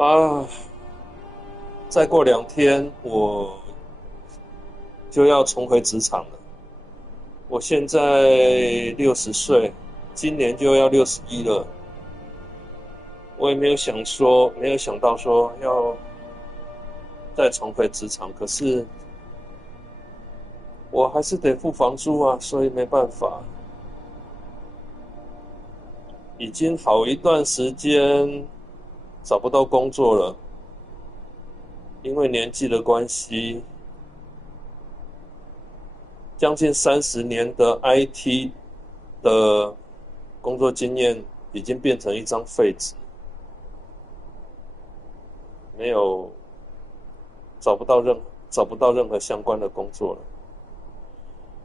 啊，再过2天我就要重回职场了。我现在60岁，今年就要61了。我也没有想到说要再重回职场，可是我还是得付房租啊，所以没办法。已经好一段时间找不到工作了，因为年纪的关系，将近30年的 IT 的工作经验已经变成一张废纸，没有找不到任找不到任何相关的工作了。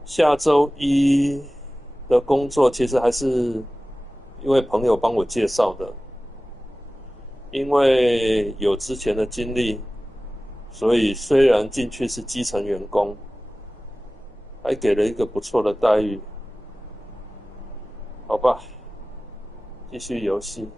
下周一的工作其实还是一位朋友帮我介绍的，因为有之前的经历，所以虽然进去是基层员工，还给了一个不错的待遇。好吧，继续游戏。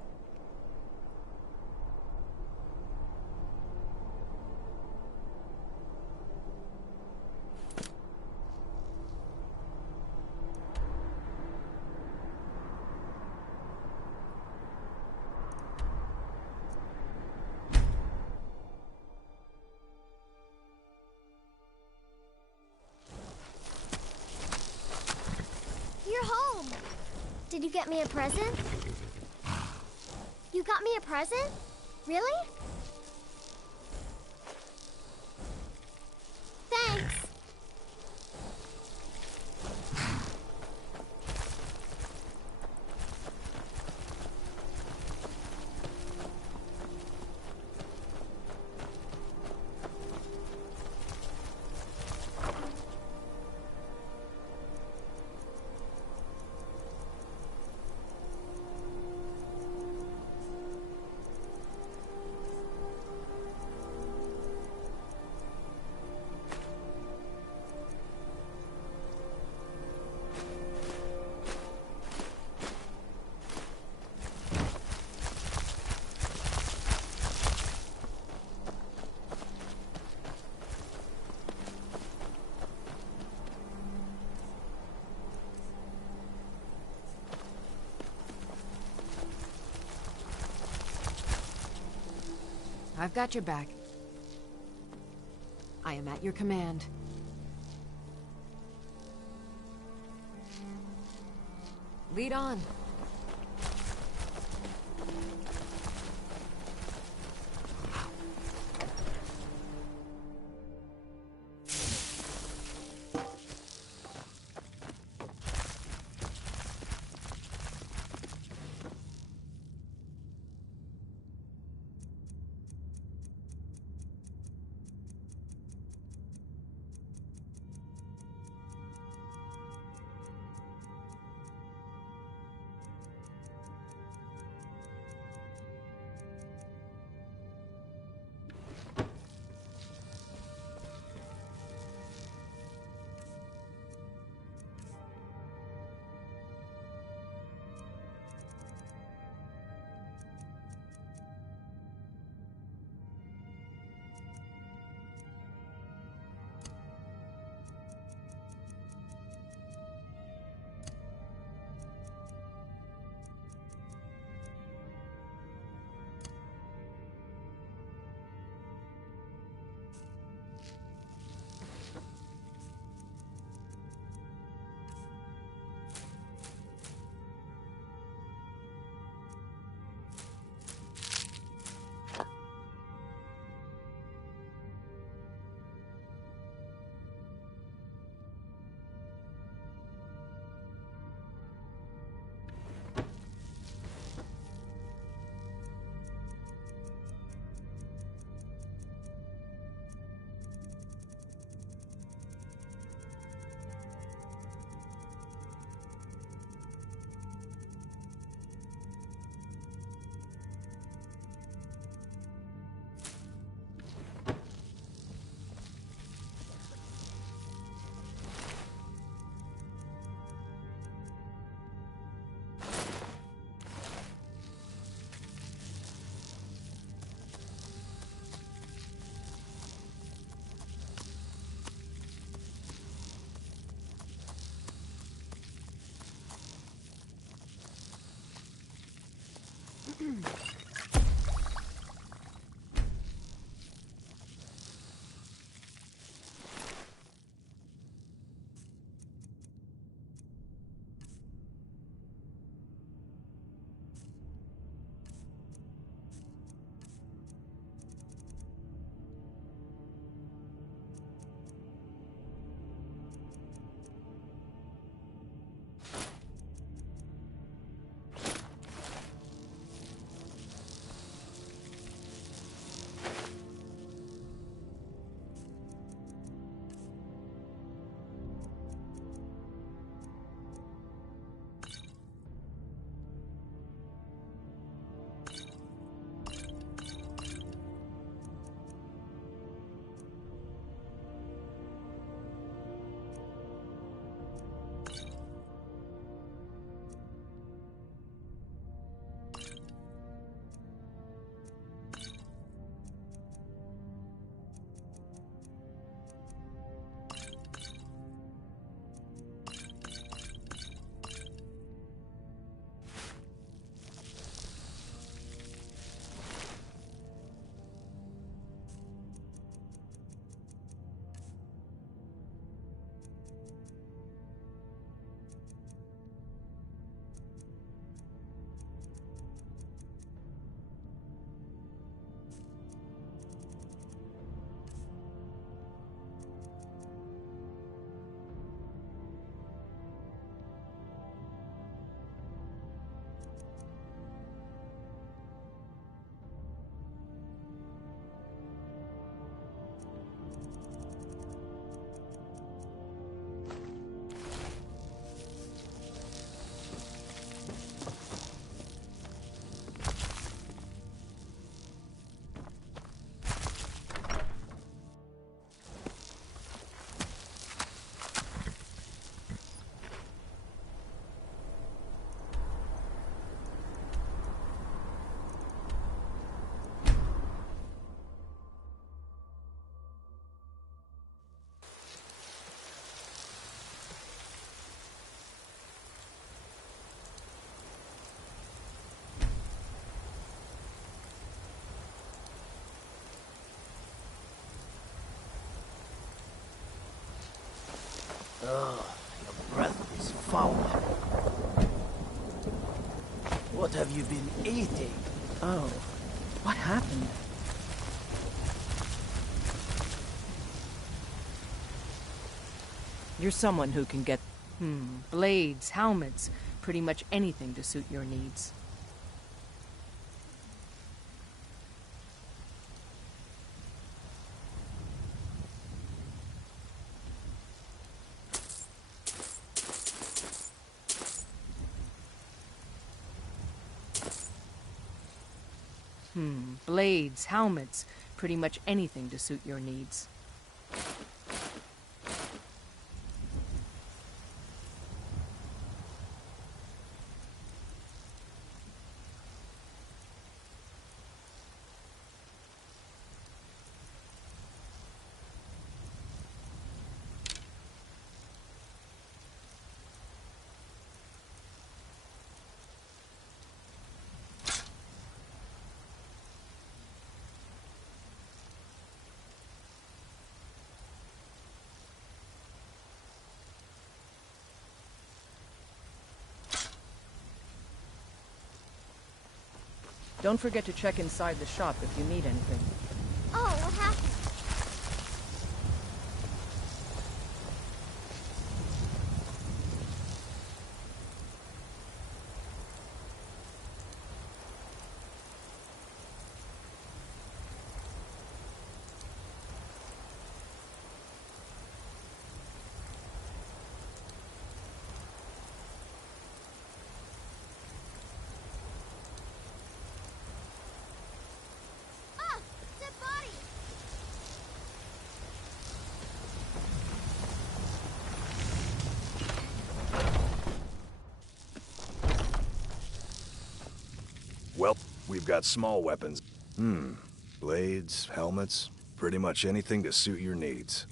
You're home! Did you get me a present? You got me a present? Really? Thanks! I've got your back. I am at your command. Lead on. Oh, your breath is foul. What have you been eating? Oh, what happened? You're someone who can get, blades, helmets, pretty much anything to suit your needs. Blades, helmets, pretty much anything to suit your needs. Don't forget to check inside the shop if you need anything. Oh, what happened? Ah! Dead body! Well, we've got small weapons. Blades, helmets, pretty much anything to suit your needs.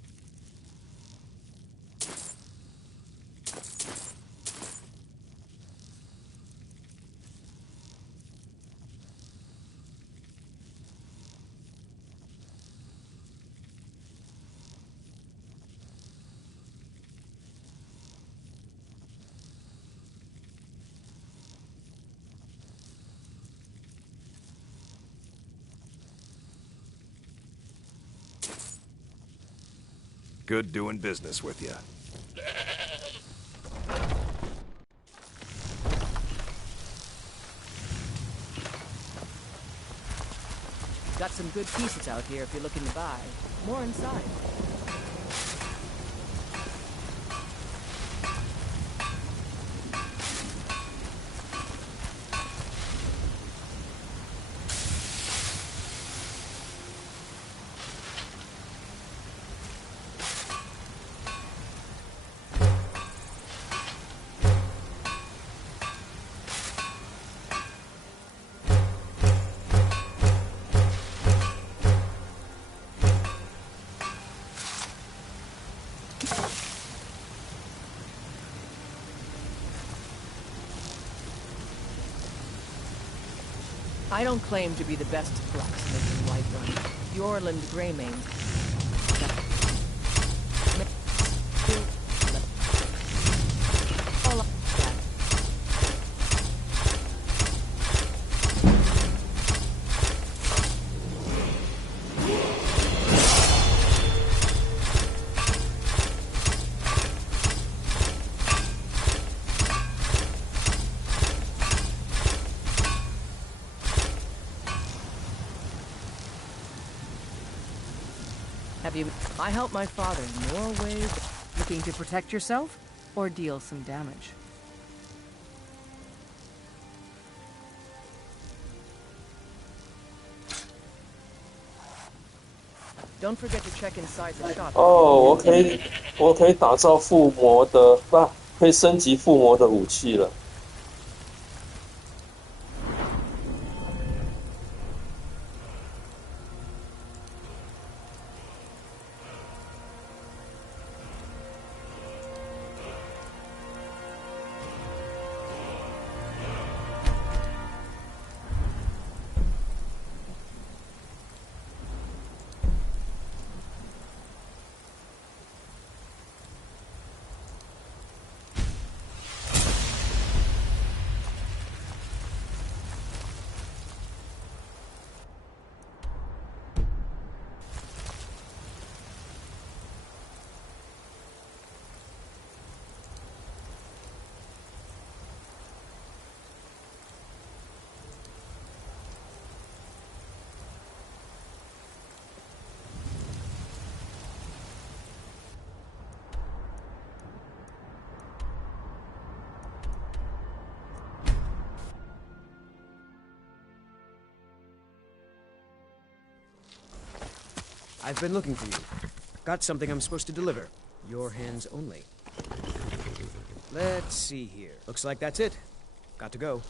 Good doing business with you. Got some good pieces out here if you're looking to buy. More inside. I don't claim to be the best blacksmith in Whiterun. The Orland Greymane. All of that. Have you? I helped my father in more ways. Looking to protect yourself or deal some damage? Don't forget to check inside the shop. 哦，我可以打造附魔的，不，可以升级附魔的武器了。I've been looking for you. Got something I'm supposed to deliver. Your hands only. Let's see here. Looks like that's it. Got to go.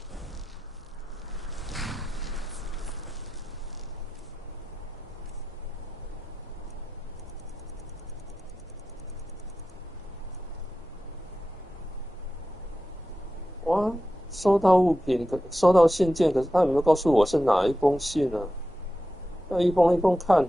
哇，收到物品，收到信件，可是他有没有告诉我是哪一封信呢？要一封一封看。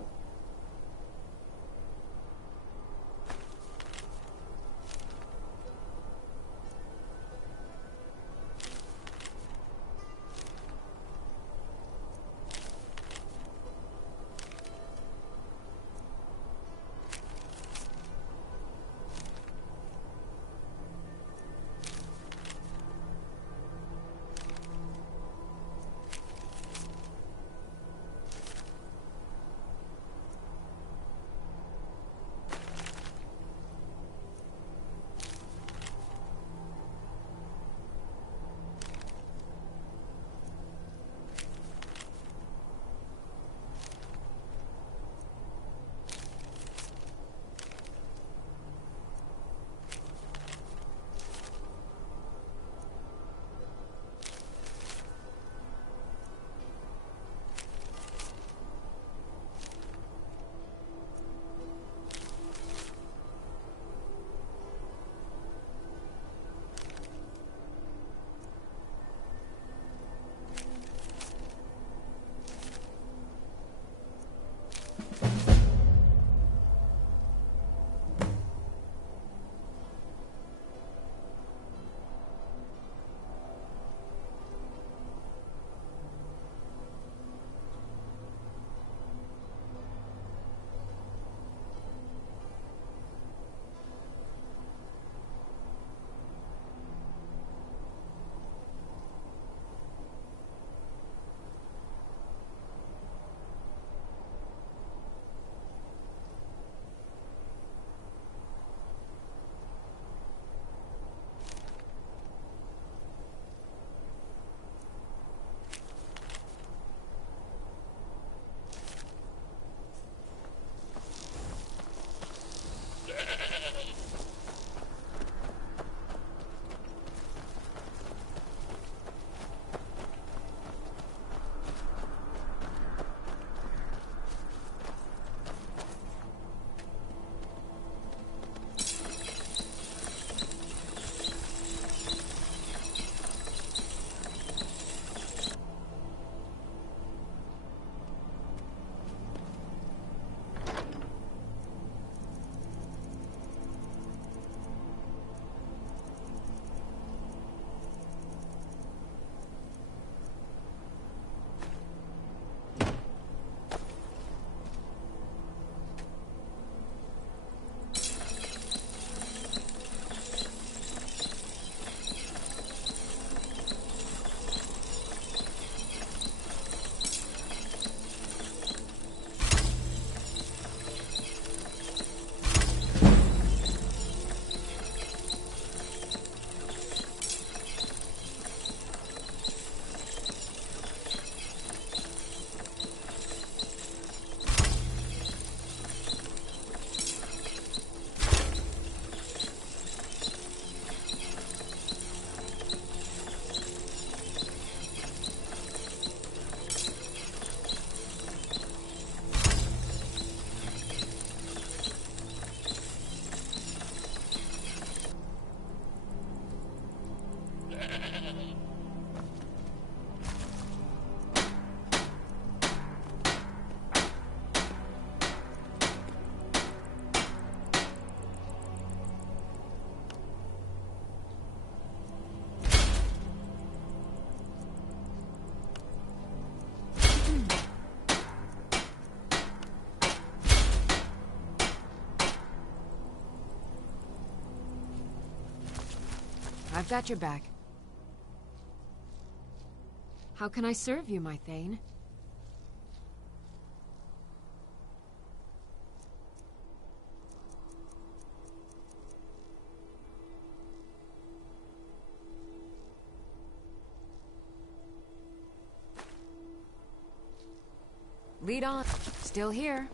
I've got your back. How can I serve you, my Thane? Lead on. Still here.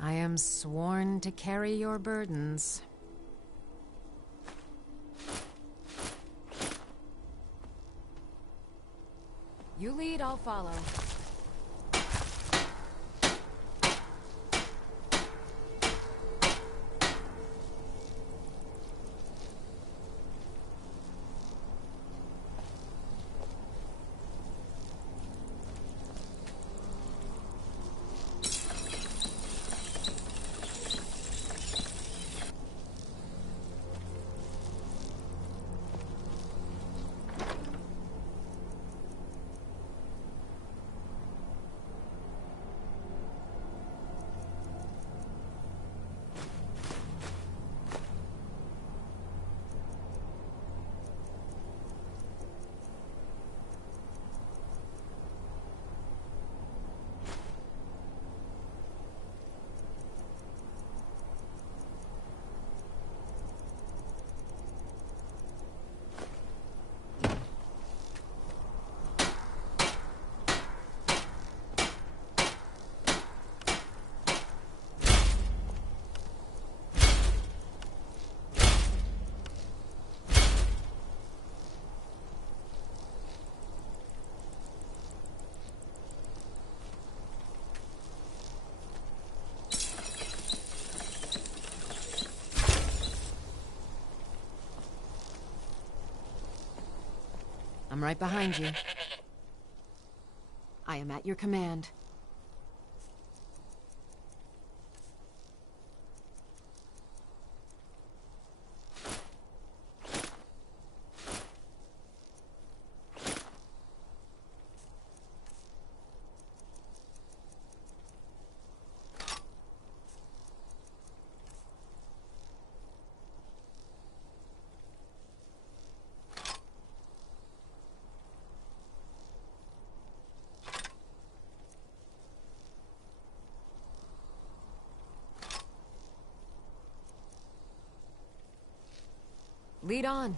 I am sworn to carry your burdens. You lead, I'll follow. I'm right behind you. I am at your command. Lead on.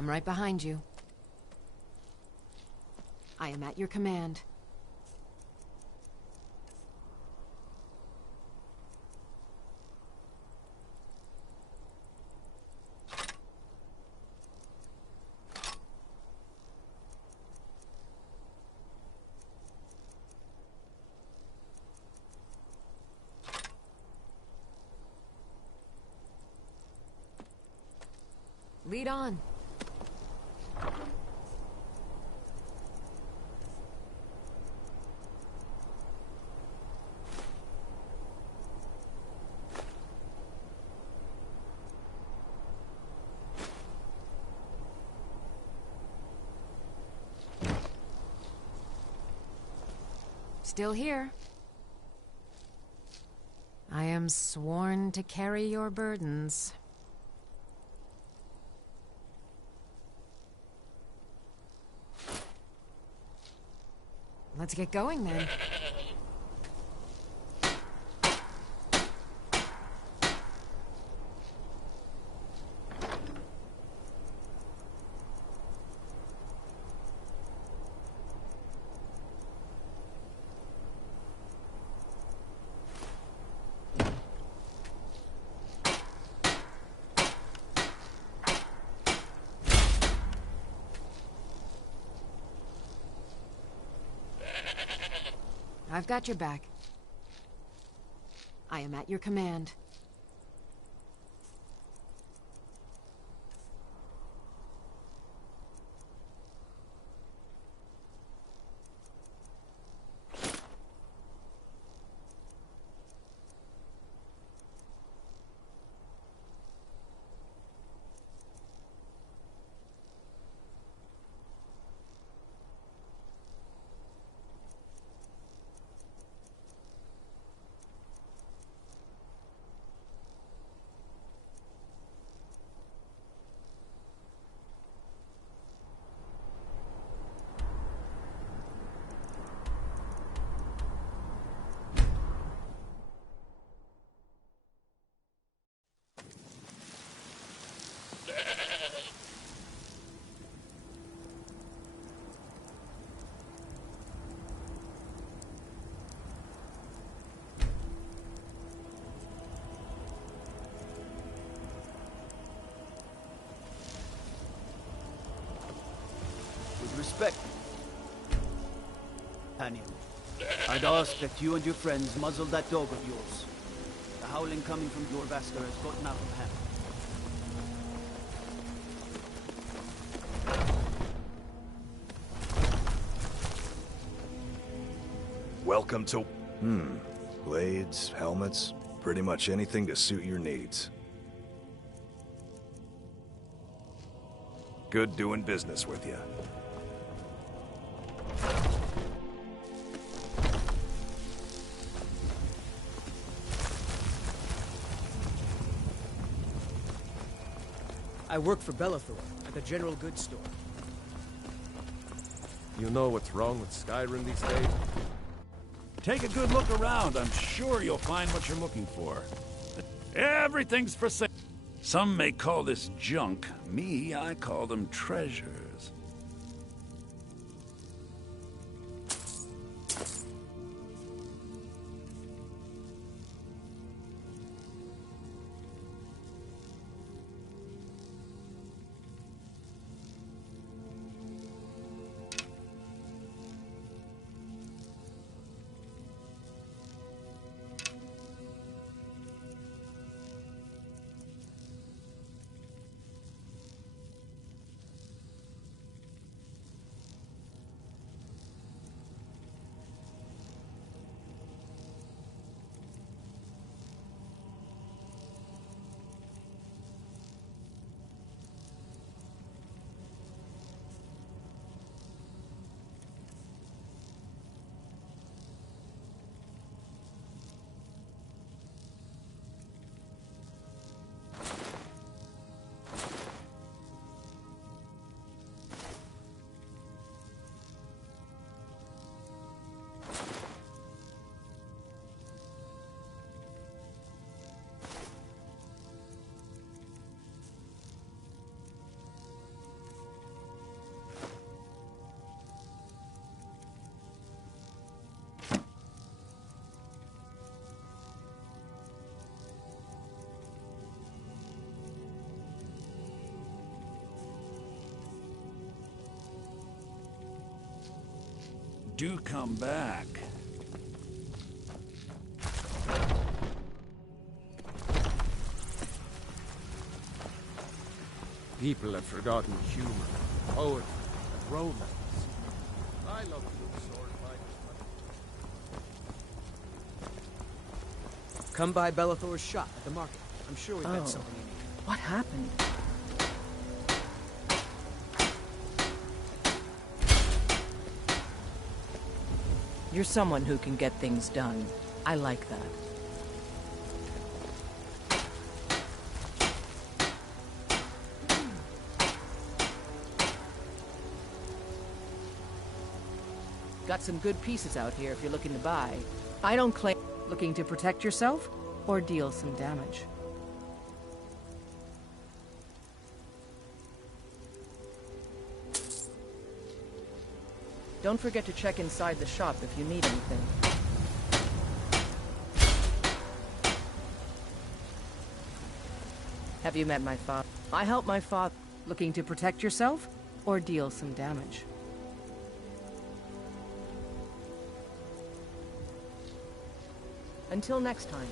I'm right behind you. I am at your command. Lead on. Still here. I am sworn to carry your burdens. Let's get going then. I've got your back. I am at your command. With respect, companion, I'd ask that you and your friends muzzle that dog of yours. The howling coming from Jorvasker has gotten out of hand. Welcome to... Blades, helmets, pretty much anything to suit your needs. Good doing business with you. I work for Bellathor at the general goods store. You know what's wrong with Skyrim these days? Take a good look around. I'm sure you'll find what you're looking for. Everything's for sale. Some may call this junk. Me, I call them treasures. do come back. People have forgotten humor, poetry, and romance. I love a good sword fight. Come by Bellathor's shop at the market. I'm sure we've got something you need. What happened? You're someone who can get things done. I like that. Got some good pieces out here if you're looking to buy. I don't claim... Looking to protect yourself or deal some damage? Don't forget to check inside the shop if you need anything. Have you met my father? I help my father. Looking to protect yourself or deal some damage? Until next time.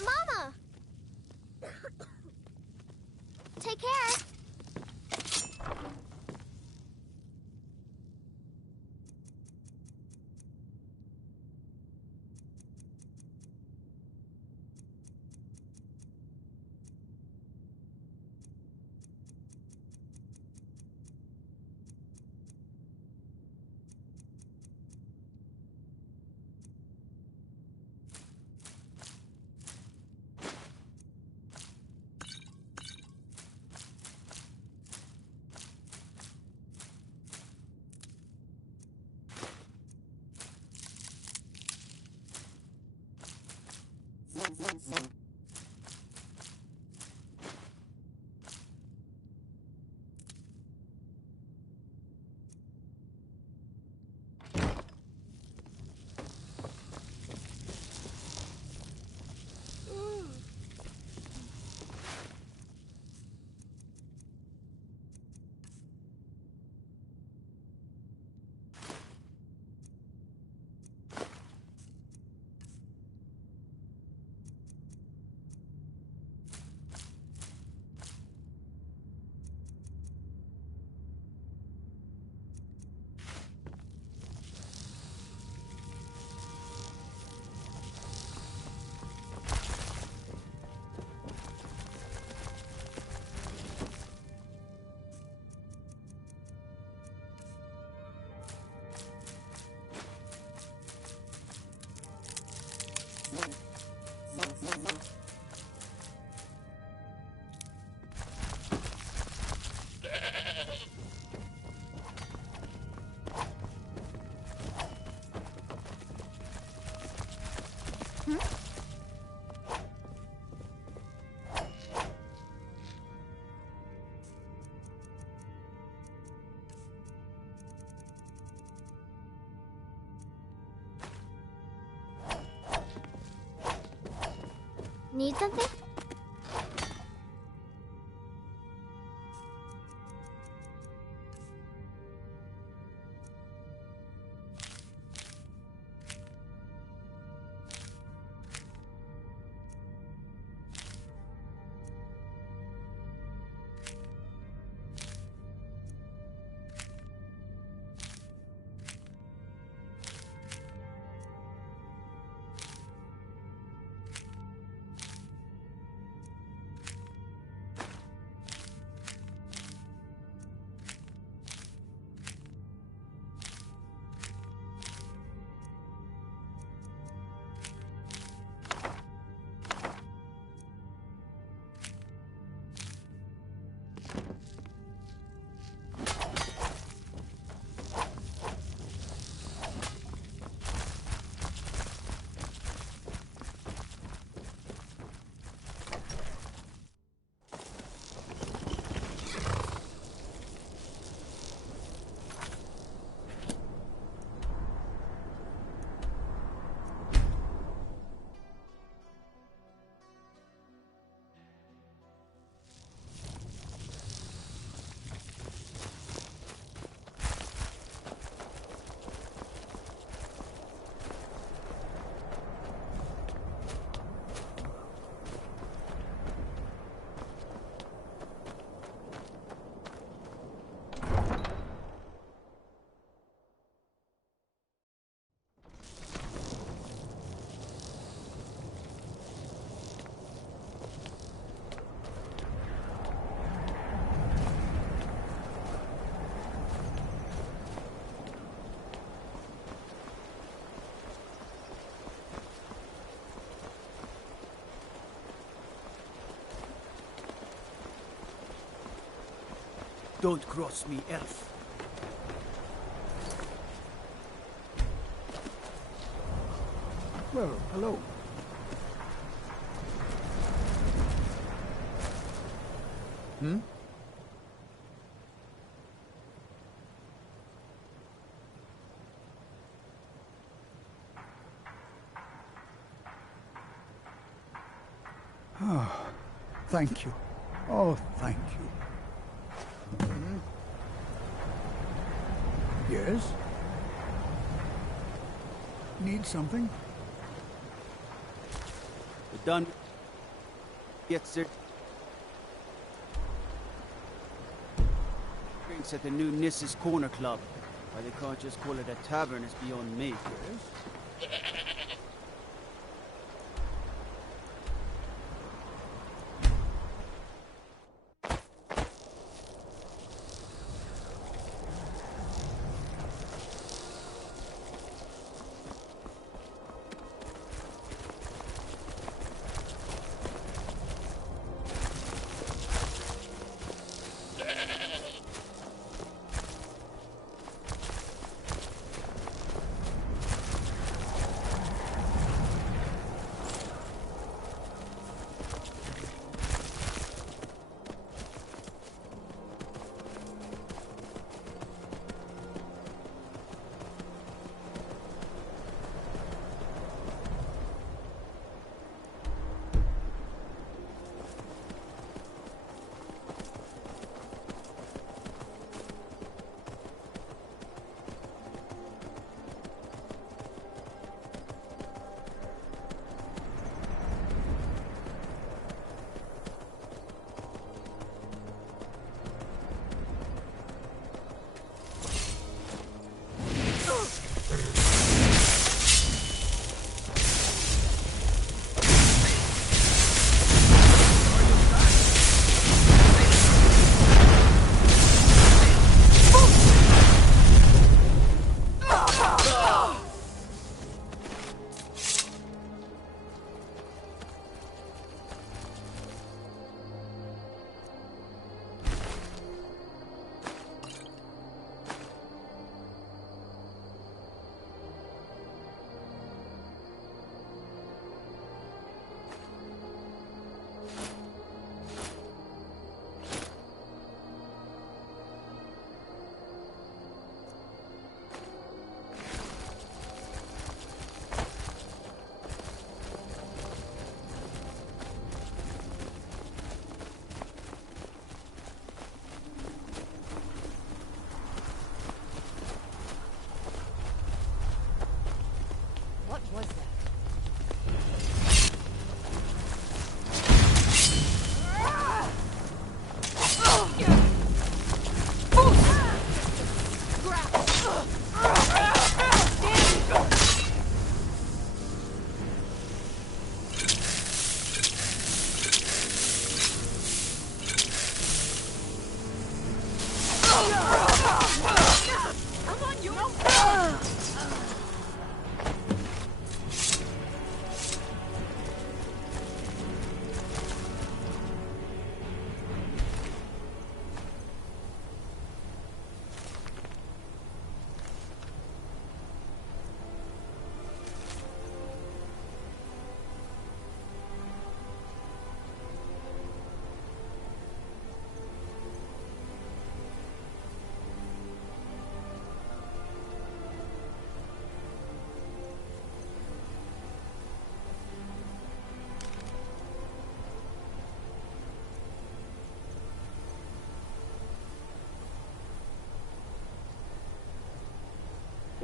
Mama! Take care. Need something? Don't cross me, elf. Well, hello. Hmm? Oh, thank you. Oh, thank you. Yes? Need something? We're done. Yes, sir. Drinks at the new Nissa's Corner Club. Why they can't just call it a tavern is beyond me. Yes?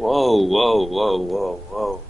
Whoa, whoa, whoa, whoa, whoa.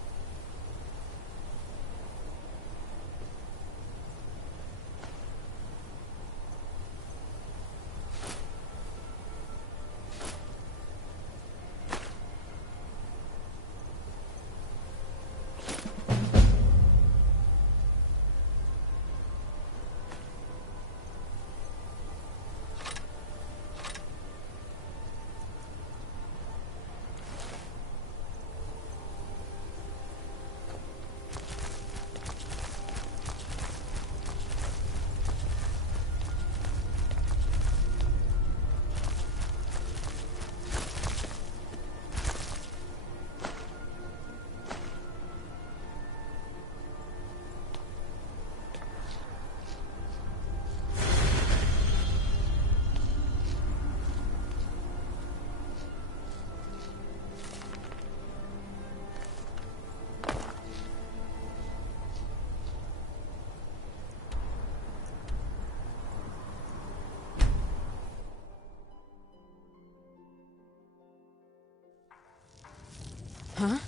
Huh?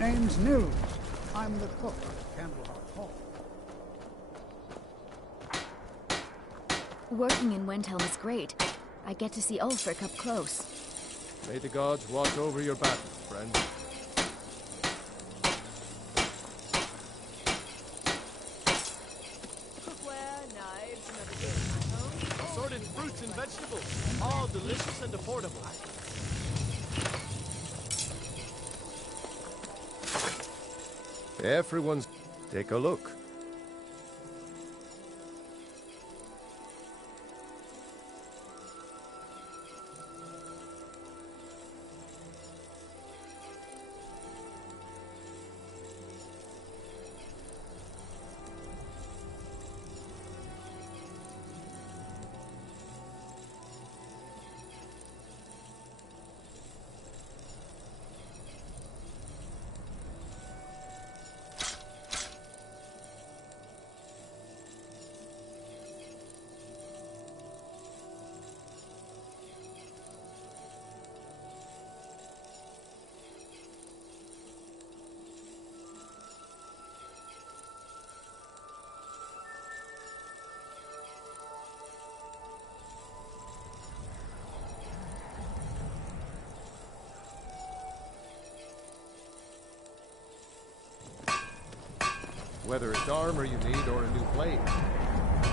Name's Nils. I'm the cook at Candleheart Hall. Working in Wendhelm is great. I get to see Ulfric up close. May the gods watch over your battle, friend. Cookware, knives, and everything. Assorted fruits and vegetables, all delicious and affordable. Everyone's... Take a look. Whether it's armor you need or a new blade,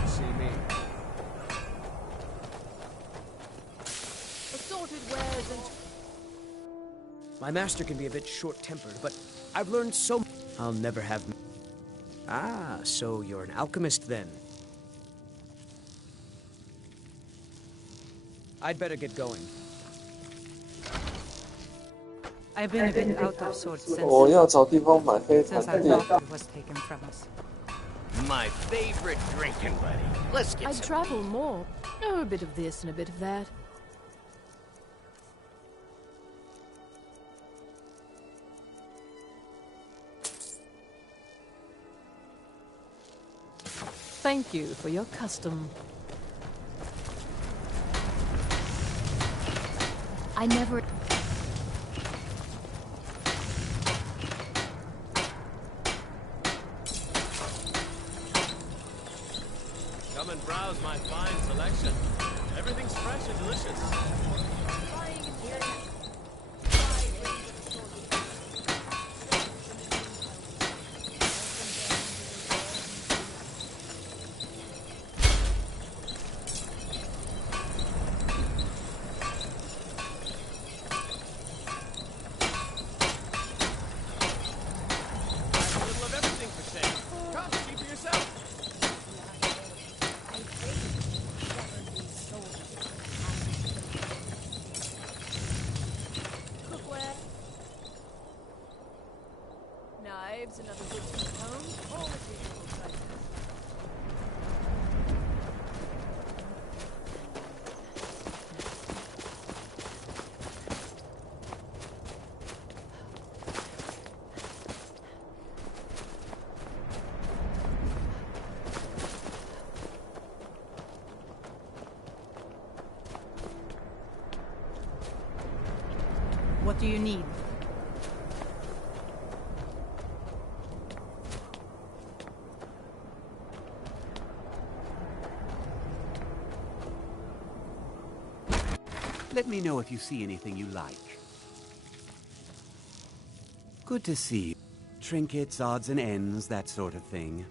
see me. Assorted wares and... My master can be a bit short-tempered, but I've learned so much. I'll never have... Ah, so you're an alchemist then. I'd better get going. I've been a bit out of sorts since, 我要找地方买黑檀 since I 锭。 thought it was taken from us. My favorite drinking buddy. Let's get I'd some. travel more. Oh, a bit of this and a bit of that. Thank you for your custom. I never... Come and browse my fine selection. Everything's fresh and delicious. A little of everything for sale. Come, see for yourself. What do you need? Let me know if you see anything you like. Good to see you. Trinkets, odds and ends, that sort of thing.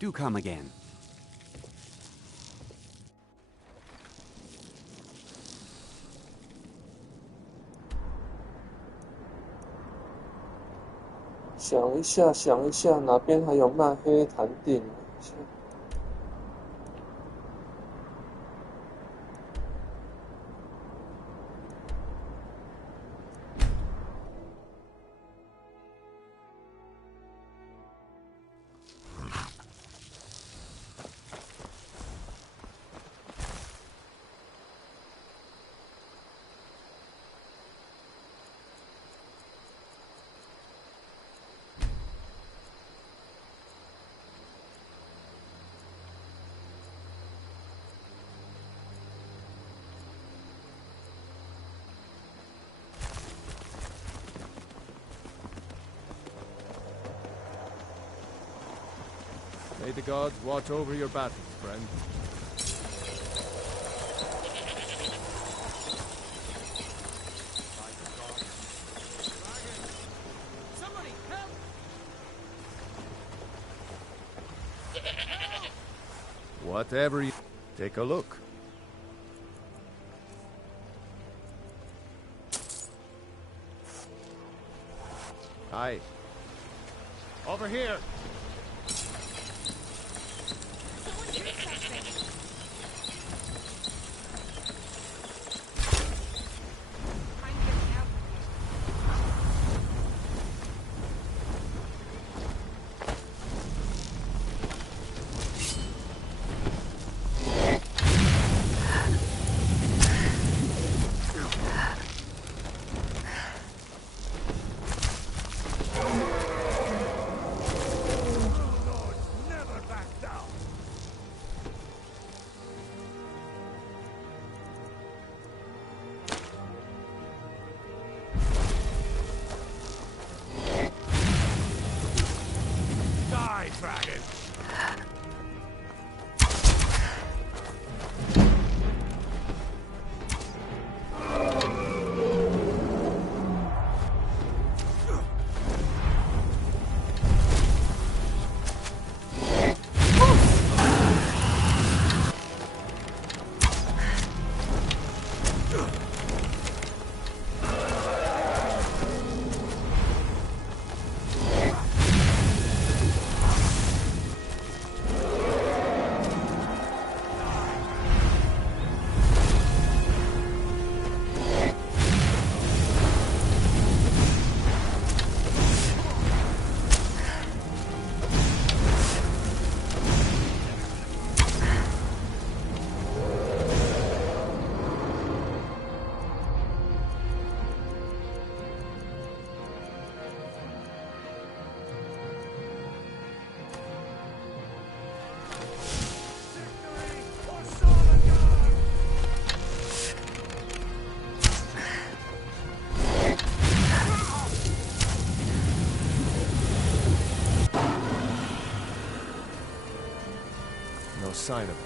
Do come again.想一下，哪边还有卖黑檀锭？May the gods watch over your battles, friend. Somebody help! Whatever you... Take a look. Hi. Over here! sign of it.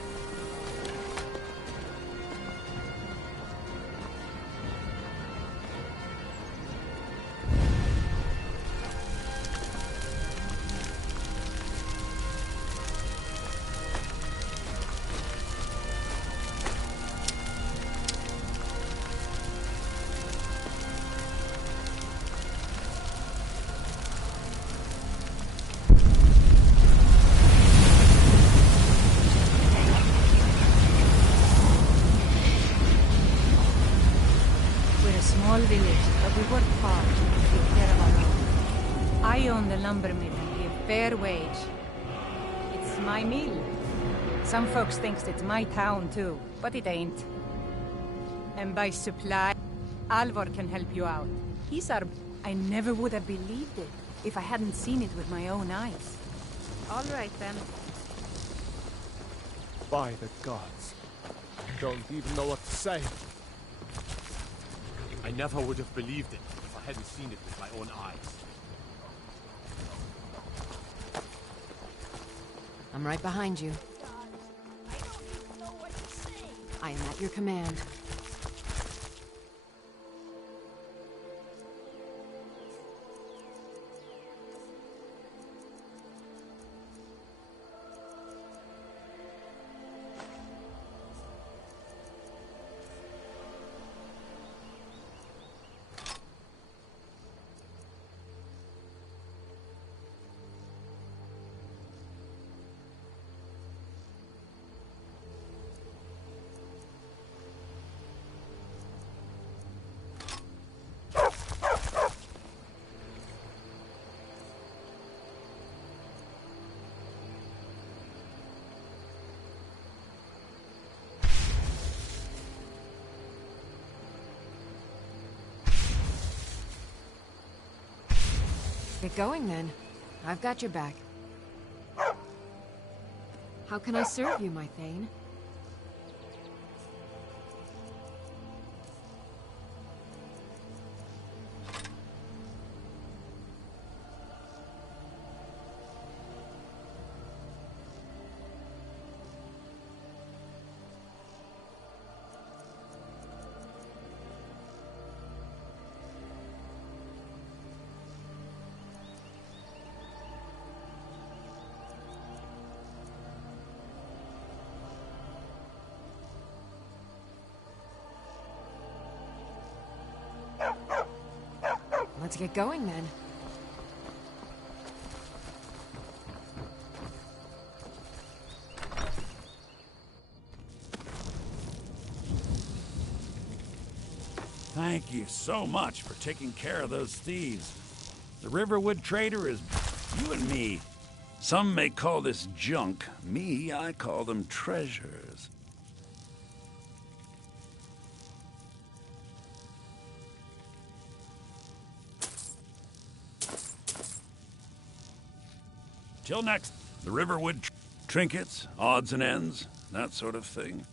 Small village, but we work hard to take care of our own. I own the lumber mill and give fair wage. It's my mill. Some folks thinks it's my town too, but it ain't. And by supply, Alvor can help you out. He's our... I never would have believed it if I hadn't seen it with my own eyes. All right then. By the gods. I don't even know what to say. I never would have believed it if I hadn't seen it with my own eyes. I'm right behind you. I am at your command. Get going then. I've got your back. How can I serve you, my Thane? Let's get going then. Thank you so much for taking care of those thieves. The Riverwood trader is you and me. Some may call this junk. Me, I call them treasures. Till next, the Riverwood trinkets, odds and ends, that sort of thing.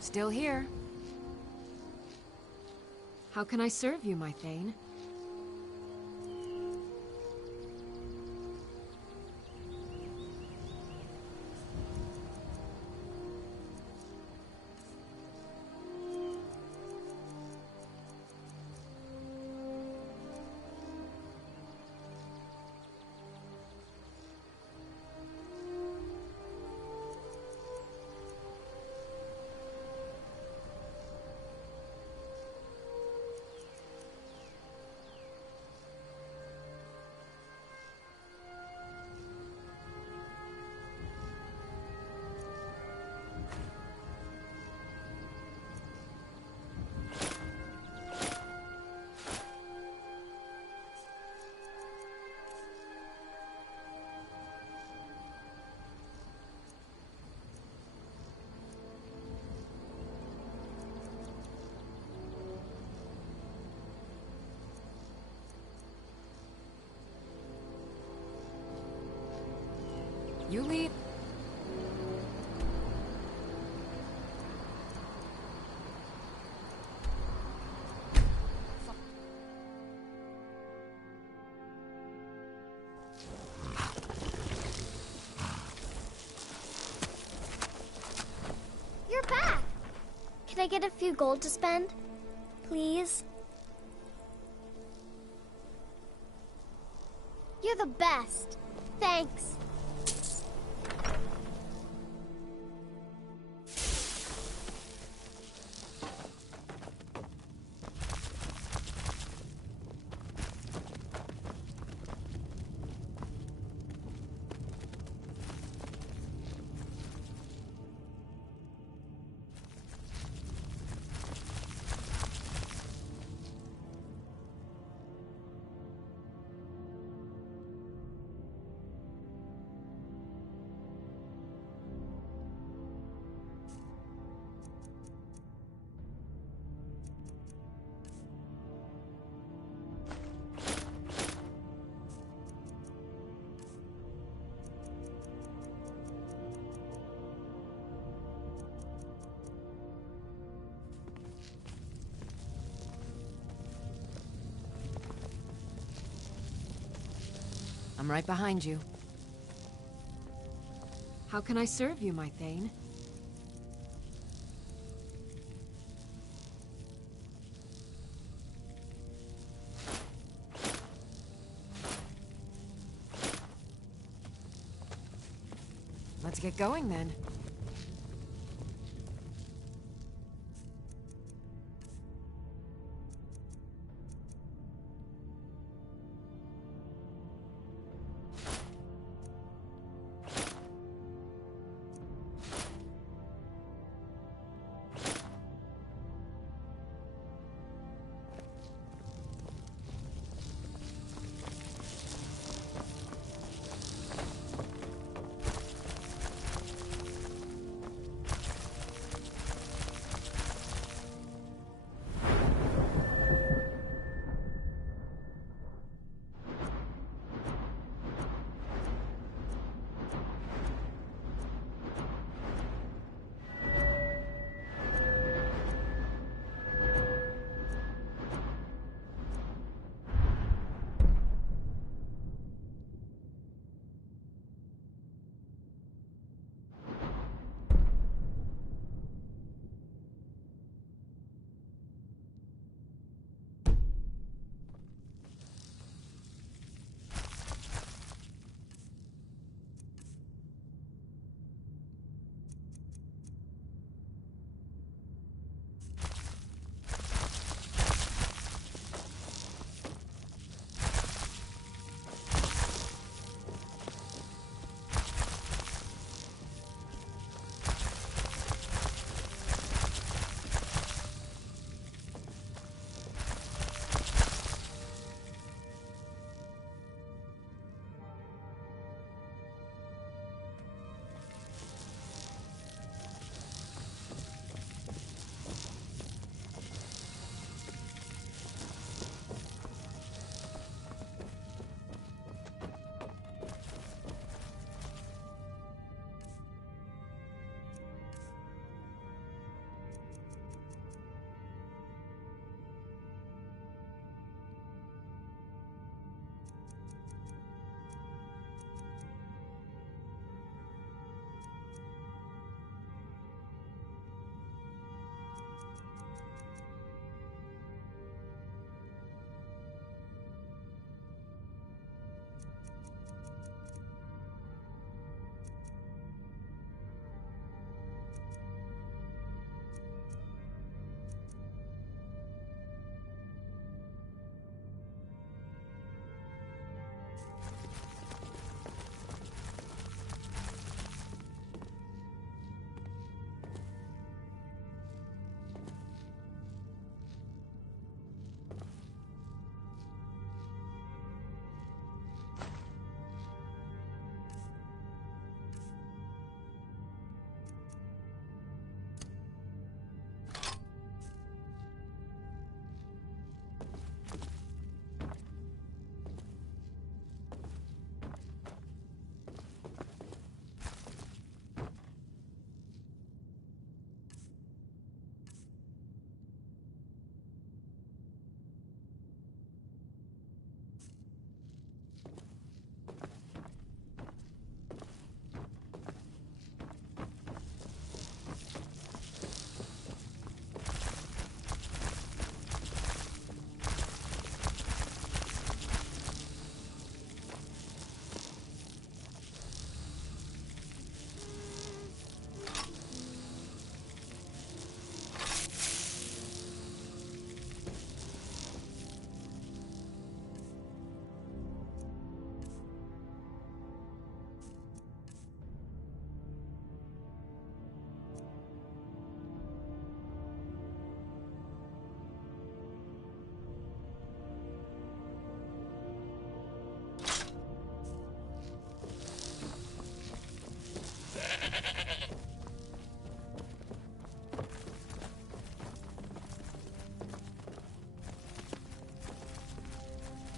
Still here. How can I serve you, my Thane? You lead. You're back! Can I get a few gold to spend? Please? You're the best. Thanks. I'm right behind you. How can I serve you, my Thane? Let's get going then.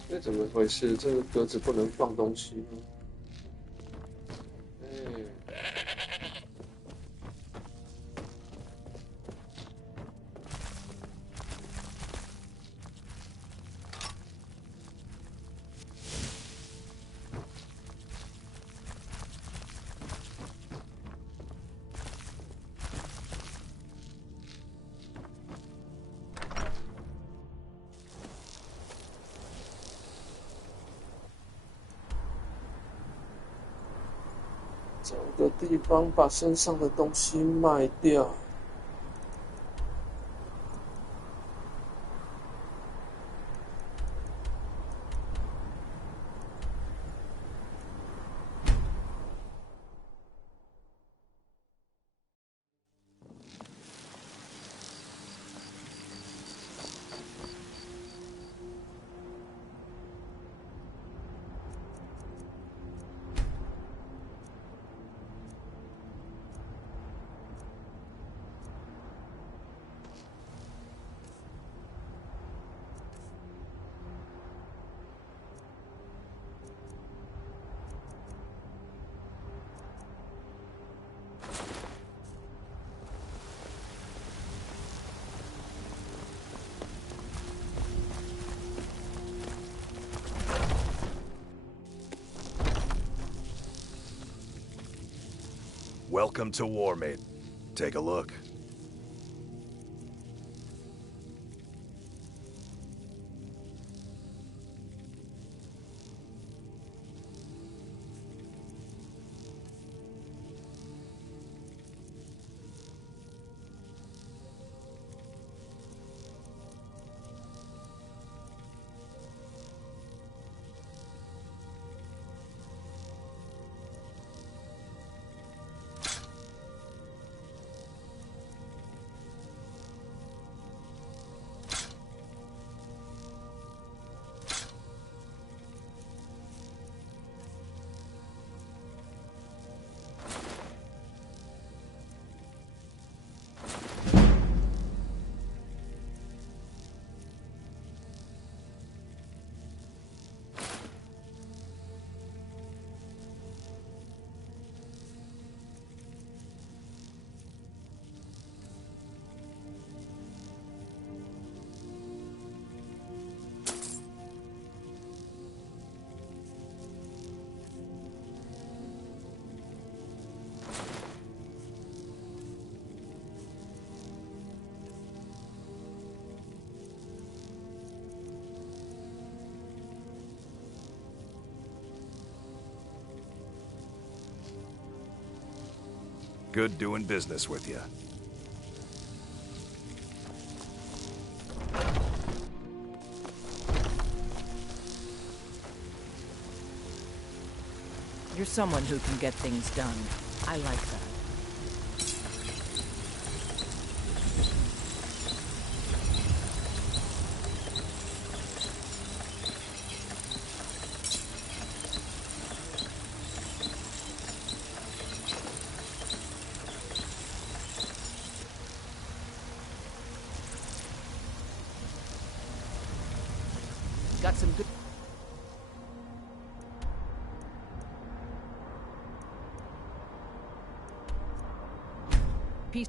这怎么回事？这个格子不能放东西吗？找个地方把身上的东西卖掉。Welcome to Warmate. Take a look. Good doing business with you. You're someone who can get things done. I like that. Got some good... Peace.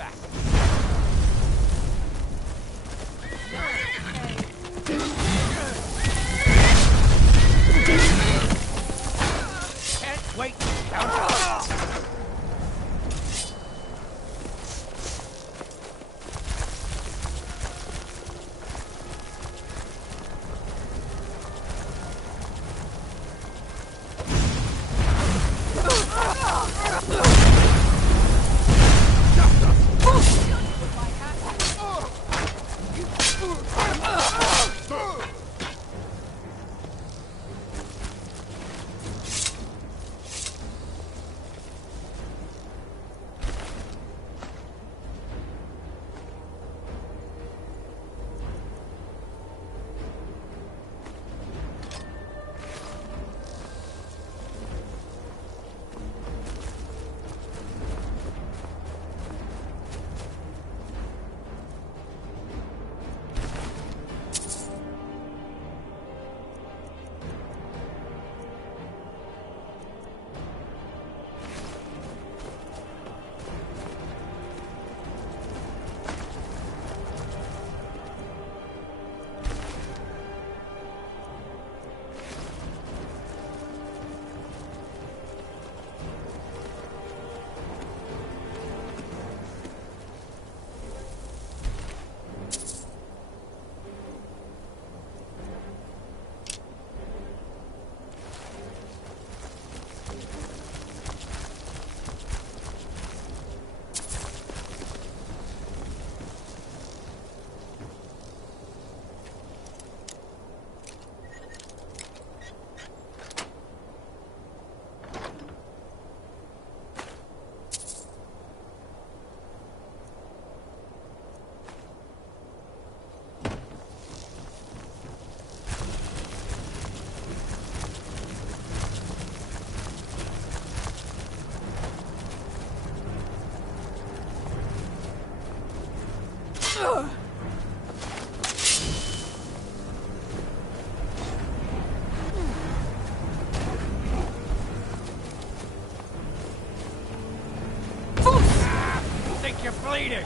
fact. Can't wait to count out. Think you're bleeding?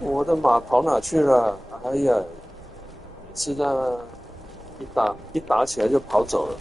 我的马跑哪去了？哎呀，每次那一打起来就跑走了。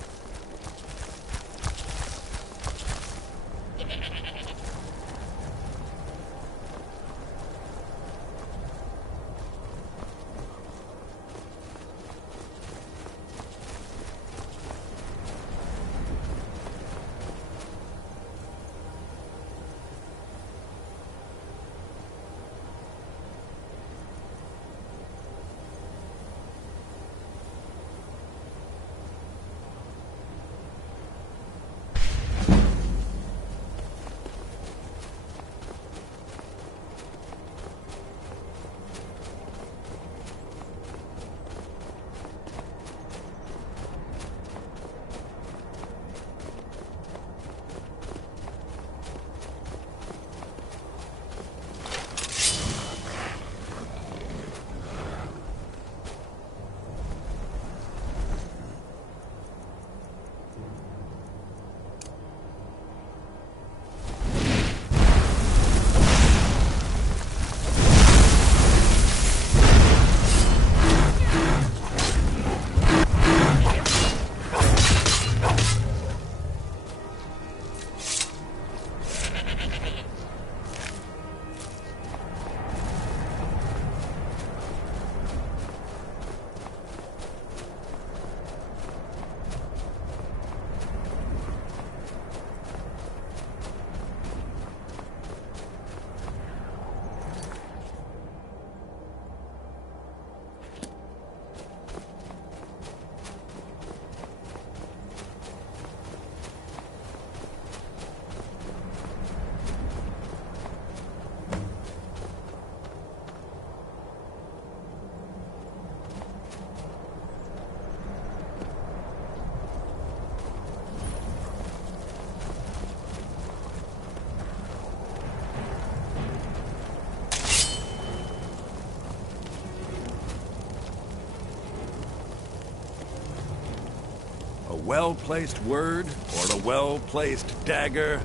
well-placed word or a well-placed dagger,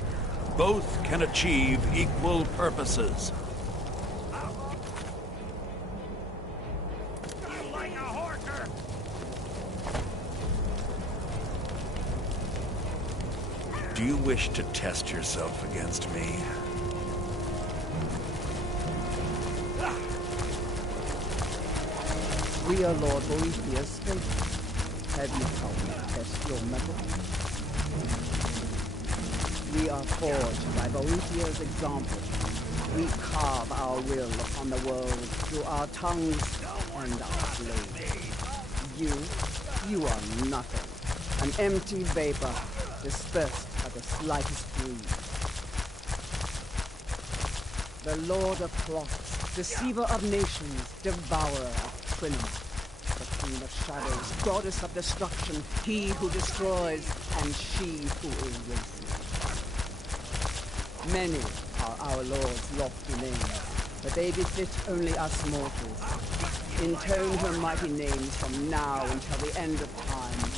both can achieve equal purposes. Do you wish to test yourself against me? We are Lord Boethiah's faithful. Have you come to test your mettle? We are forged by Boethiah's example. We carve our will upon the world through our tongues and our blades. You are nothing. An empty vapor, dispersed at the slightest breeze. The Lord of Plots, deceiver of nations, devourer of trinity, the Queen of Shadows, goddess of destruction, he who destroys and she who erases. Many are our Lord's lofty names, but they befit only us mortals. Intone her mighty names from now until the end of time.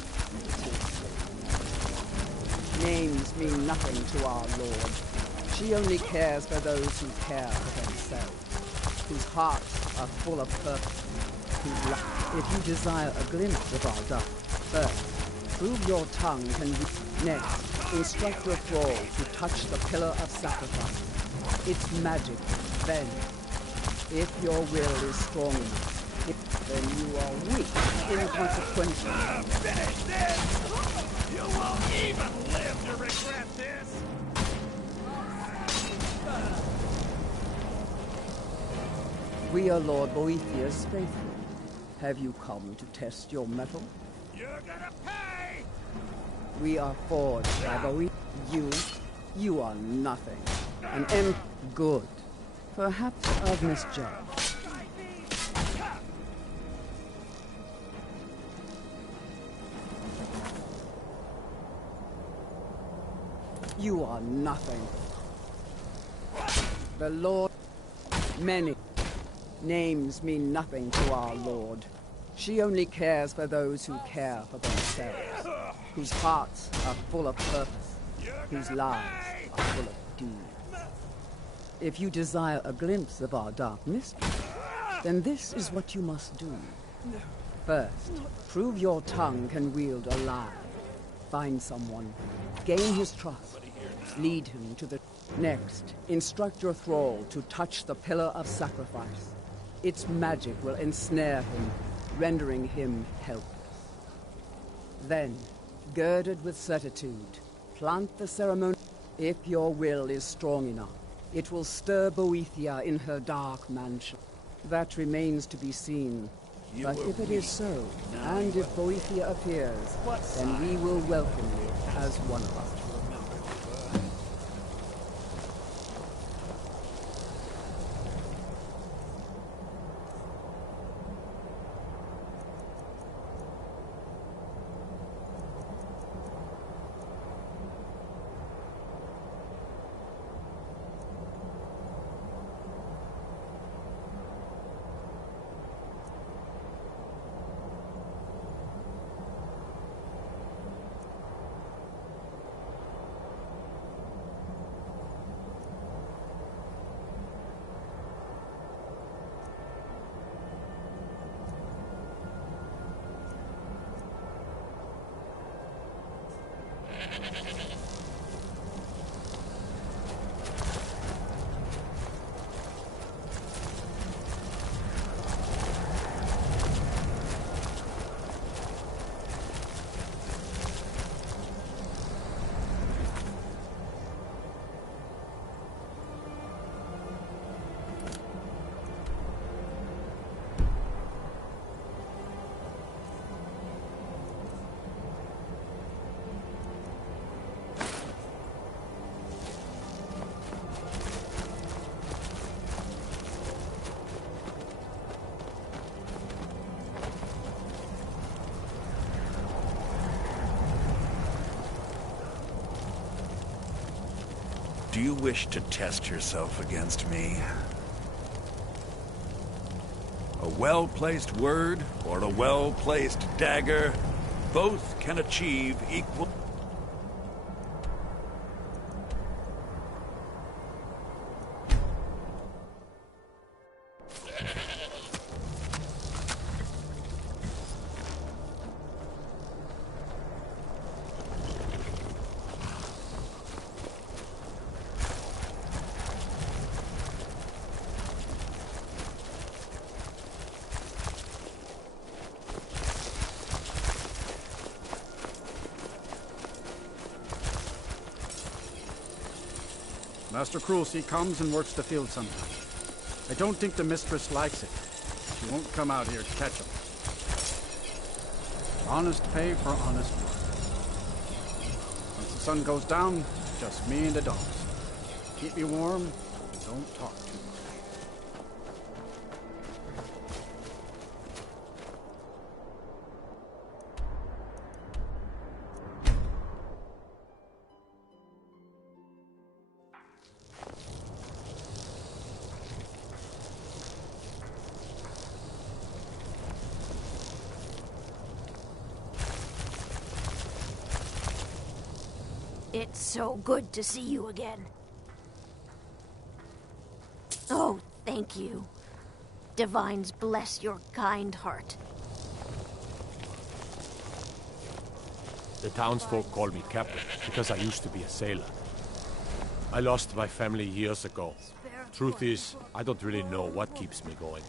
Names mean nothing to our Lord. She only cares for those who care for themselves, whose hearts are full of purpose, whose life. If you desire a glimpse of our dark, first, prove your tongue can reach. Next, instruct your thrall to touch the pillar of sacrifice. It's magic. Then, if your will is strong enough, then you are weak, inconsequential. Finish this! You won't even live to regret this! We are Lord Boethiah's faithful. Have you come to test your mettle? You're gonna pay! We are forged by Boethiah. You are nothing. An good. Perhaps I've misjudged. You are nothing. The Lord... Many names mean nothing to our Lord. She only cares for those who care for themselves, whose hearts are full of purpose, whose lives are full of deeds. If you desire a glimpse of our dark mystery, then this is what you must do. First, prove your tongue can wield a lie. Find someone, gain his trust, lead him to the... Next, instruct your thrall to touch the pillar of sacrifice. Its magic will ensnare him, rendering him helpless. Then, girded with certitude, plant the ceremony. If your will is strong enough, it will stir Boethiah in her dark mansion. That remains to be seen. But if it is so, and if Boethiah appears, then we will welcome you as one of us. Do you wish to test yourself against me? A well-placed word or a well-placed dagger, both can achieve equal... Master Cruelty comes and works the field sometimes. I don't think the mistress likes it. She won't come out here to catch him. Honest pay for honest work. Once the sun goes down, just me and the dogs. Keep me warm, and don't talk too much. It's so good to see you again. Oh, thank you. Divines bless your kind heart. The townsfolk call me captain because I used to be a sailor. I lost my family years ago. Truth is, I don't really know what keeps me going.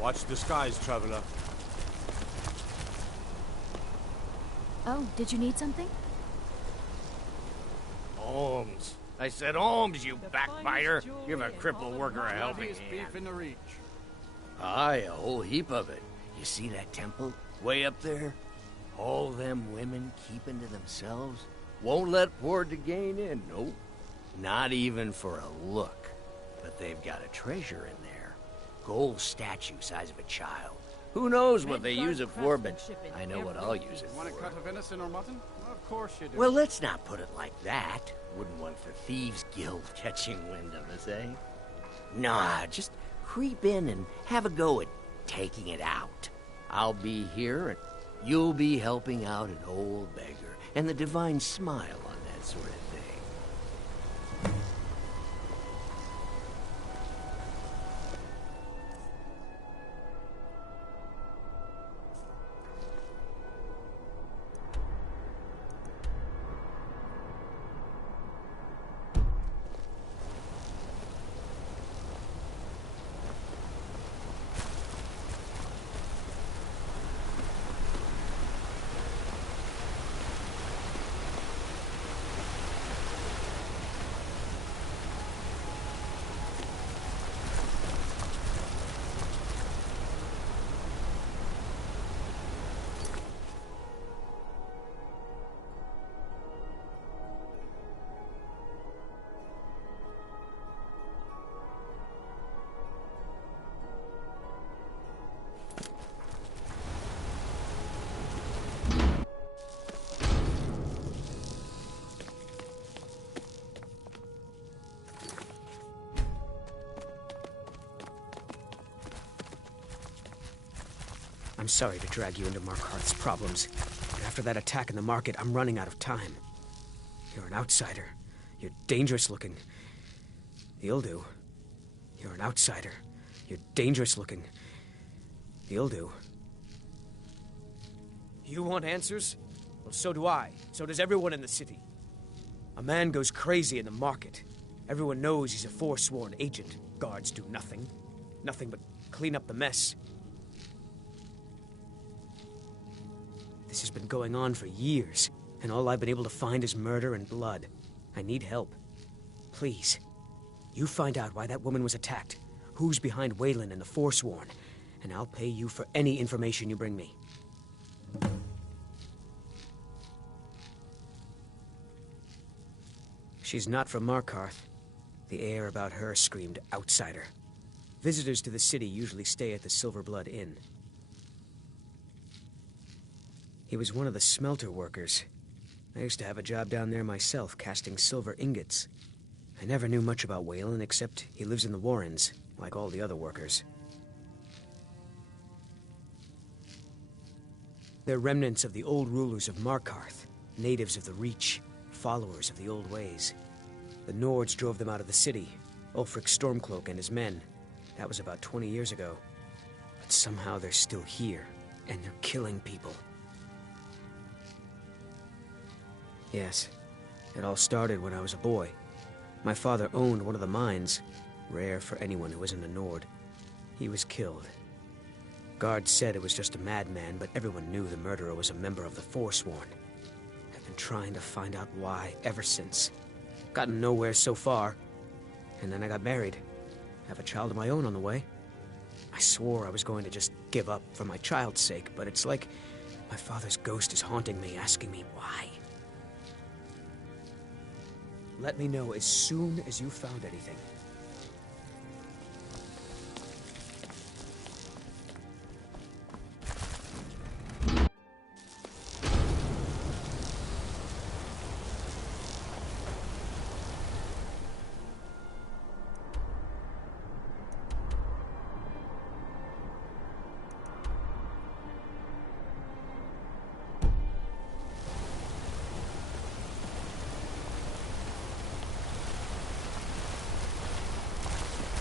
Watch the skies, traveler. Oh, did you need something? Holmes. I said Holmes, you backbiter. Give a crippled worker a helping hand. Beef in the reach. Aye, a whole heap of it. You see that temple? Way up there? All them women keeping to themselves? Won't let poor Degain in, nope. Not even for a look. But they've got a treasure in there. Gold statue size of a child. Who knows what they use it for, but I know what I'll use it Want a for. cut of venison or mutton? Of course you do. Well, let's not put it like that. Wouldn't want the Thieves Guild catching wind of us, eh? Nah, just creep in and have a go at taking it out. I'll be here, and you'll be helping out an old beggar, and the divine smile on that sort of thing. I'm sorry to drag you into Markarth's problems, but after that attack in the market, I'm running out of time. You're an outsider. You're dangerous looking. You'll do. You're an outsider. You're dangerous looking. You'll do. You want answers? Well, so do I. So does everyone in the city. A man goes crazy in the market. Everyone knows he's a forsworn agent. Guards do nothing. Nothing but clean up the mess. This has been going on for years, and all I've been able to find is murder and blood. I need help. Please, you find out why that woman was attacked, who's behind Waylon and the Forsworn, and I'll pay you for any information you bring me. She's not from Markarth. The air about her screamed outsider. Visitors to the city usually stay at the Silverblood Inn. He was one of the smelter workers. I used to have a job down there myself, casting silver ingots. I never knew much about Waylon, except he lives in the Warrens, like all the other workers. They're remnants of the old rulers of Markarth, natives of the Reach, followers of the old ways. The Nords drove them out of the city, Ulfric Stormcloak and his men. That was about 20 years ago. But somehow they're still here, and they're killing people. Yes, it all started when I was a boy. My father owned one of the mines, rare for anyone who isn't a Nord. He was killed. Guards said it was just a madman, but everyone knew the murderer was a member of the Forsworn. I've been trying to find out why ever since. Gotten nowhere so far. And then I got married. Have a child of my own on the way. I swore I was going to just give up for my child's sake, but it's like my father's ghost is haunting me, asking me why. Let me know as soon as you found anything.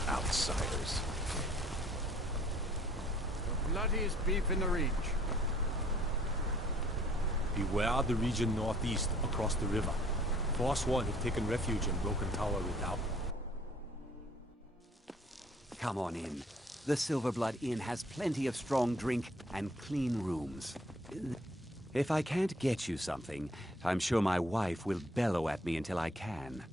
Outsiders. The bloodiest beef in the Reach. Beware the region northeast, across the river. Forsworn have taken refuge in Broken Tower Redoubt. Come on in. The Silverblood Inn has plenty of strong drink and clean rooms. If I can't get you something, I'm sure my wife will bellow at me until I can.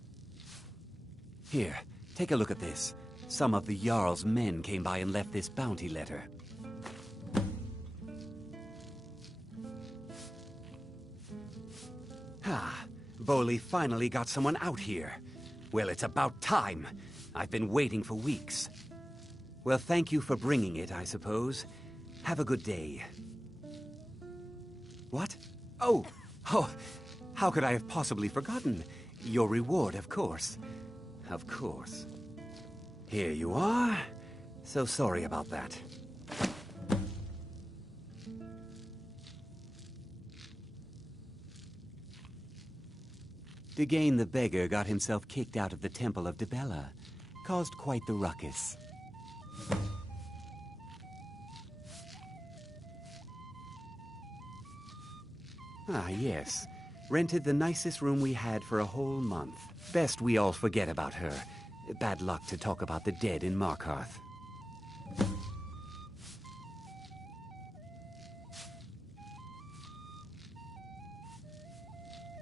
Here, take a look at this. Some of the Jarl's men came by and left this bounty letter. Ah, Bolli finally got someone out here. Well, it's about time. I've been waiting for weeks. Well, thank you for bringing it, I suppose. Have a good day. What? Oh, how could I have possibly forgotten? Your reward, of course. Of course. Here you are. So sorry about that. Degane the beggar got himself kicked out of the Temple of Dibella. Caused quite the ruckus. Ah, yes. Rented the nicest room we had for a whole month. Best we all forget about her. Bad luck to talk about the dead in Markarth.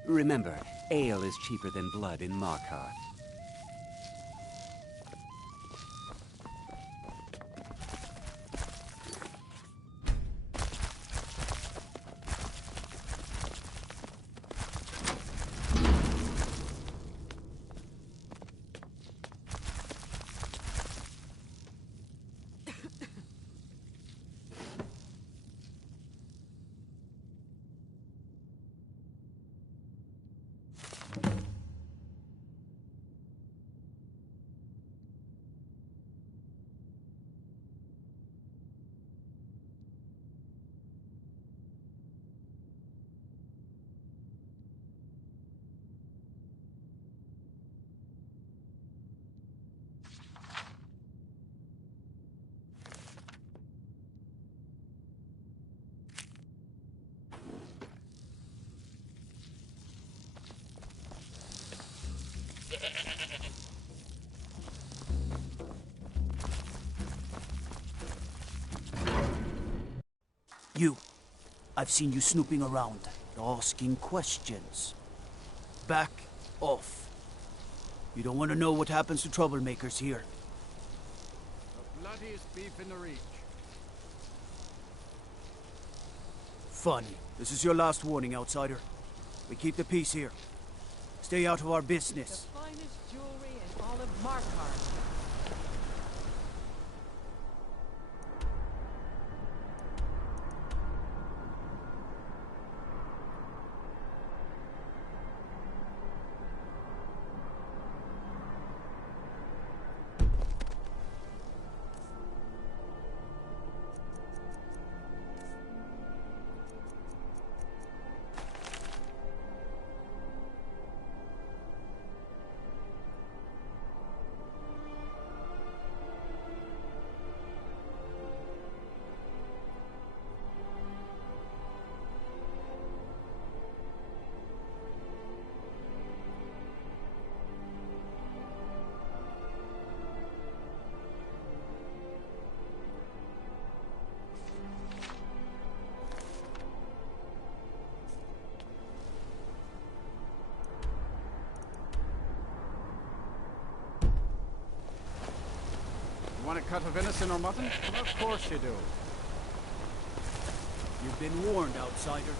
Remember, ale is cheaper than blood in Markarth. You. I've seen you snooping around, asking questions. Back off. You don't want to know what happens to troublemakers here. The bloodiest beef in the reach. Funny. This is your last warning, outsider. We keep the peace here. Stay out of our business. The finest jewelry in all of Markarth. Want a cut of venison or mutton? Well, of course you do. You've been warned, outsider.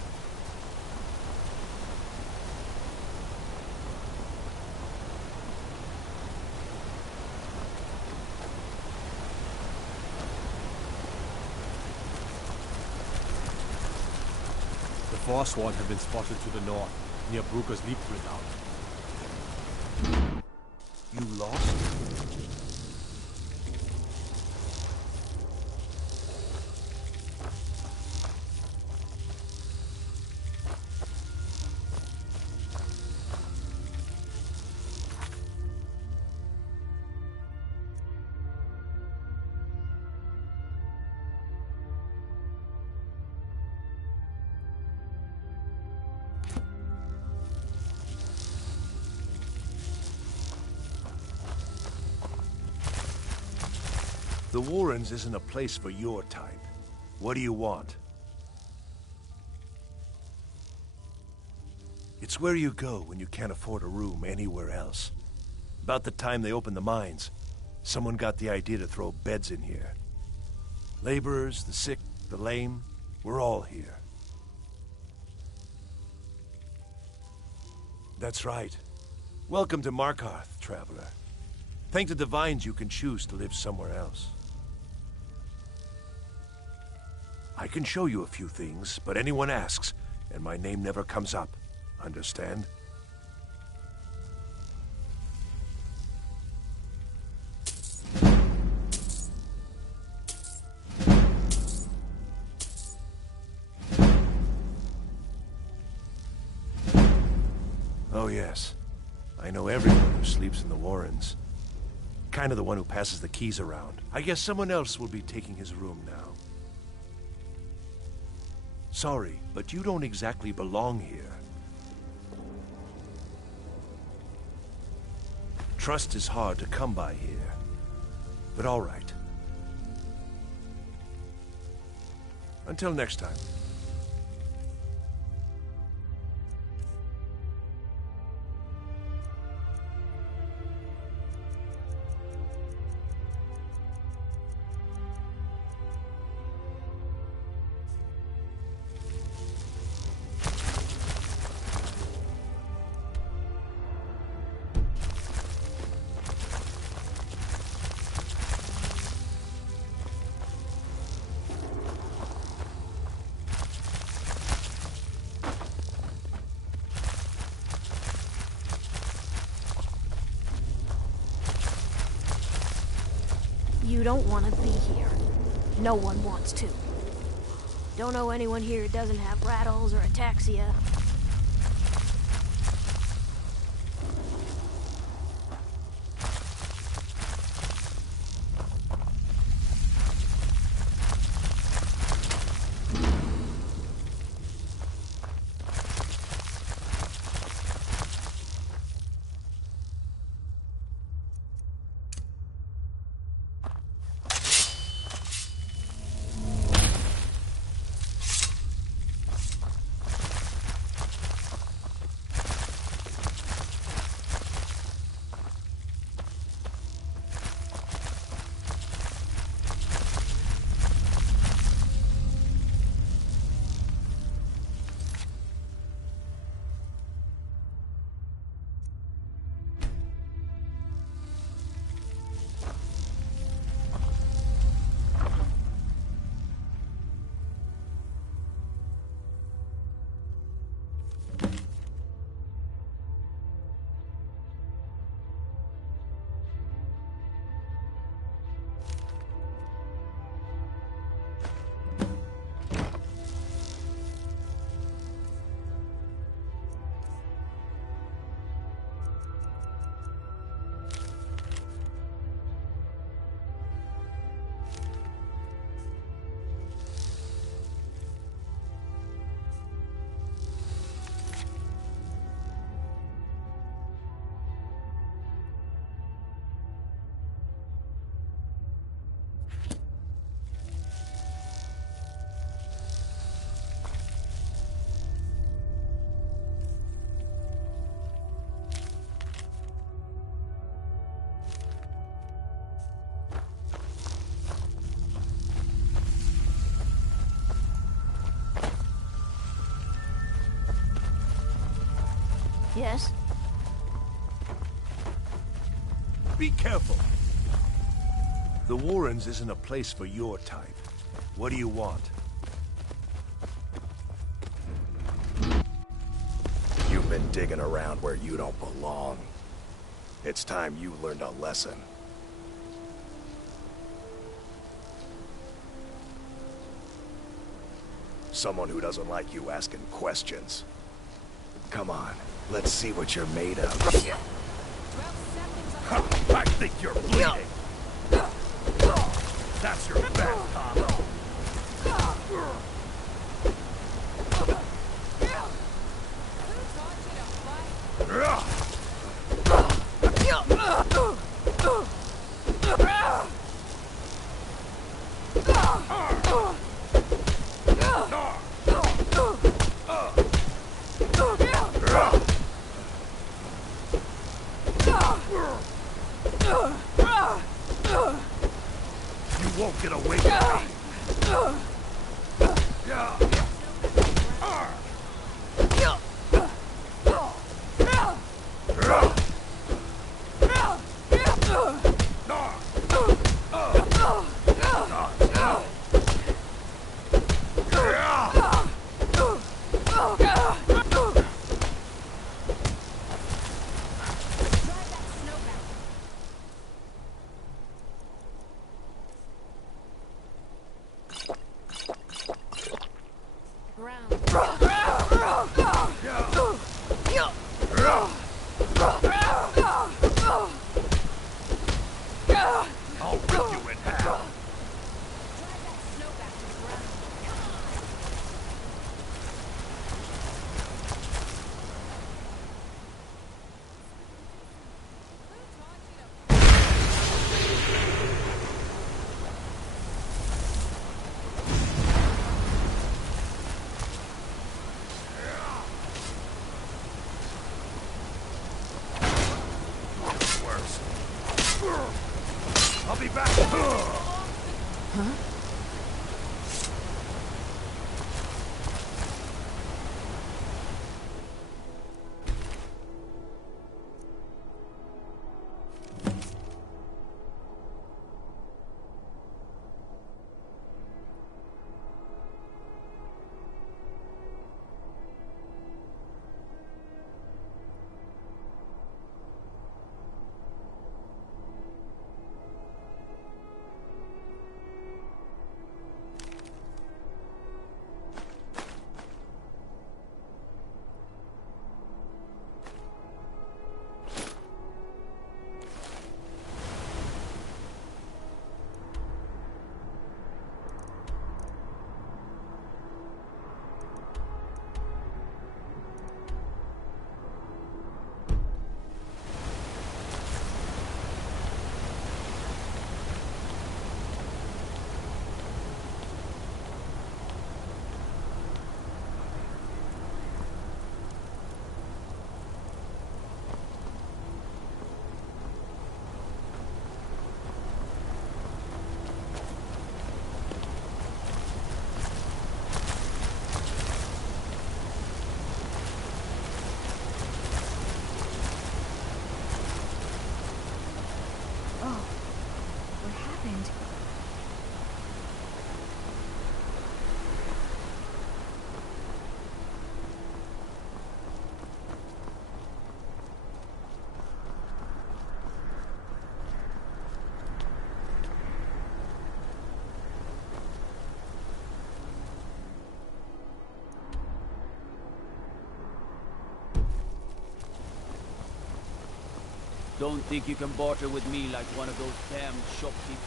The Forsworn have been spotted to the north, near Bruker's Leap Redoubt. You lost? The Warrens isn't a place for your type. What do you want? It's where you go when you can't afford a room anywhere else. About the time they opened the mines, someone got the idea to throw beds in here. Laborers, the sick, the lame, we're all here. That's right. Welcome to Markarth, traveler. Thank the Divines you can choose to live somewhere else. I can show you a few things, but anyone asks, and my name never comes up. Understand? Oh yes. I know everyone who sleeps in the Warrens. Kind of the one who passes the keys around. I guess someone else will be taking his room now. Sorry, but you don't exactly belong here. Trust is hard to come by here. But all right. Until next time. You don't want to be here. No one wants to. Don't know anyone here who doesn't have rattles or ataxia. Yes? Be careful. The Warrens isn't a place for your type. What do you want? You've been digging around where you don't belong. It's time you learned a lesson. Someone who doesn't like you asking questions. Come on, let's see what you're made of. I think you're bleeding. That's your best, Tom. You won't get away from me. I'll rip you in half. I'll be back. Huh? Don't think you can barter with me like one of those damn shopkeepers.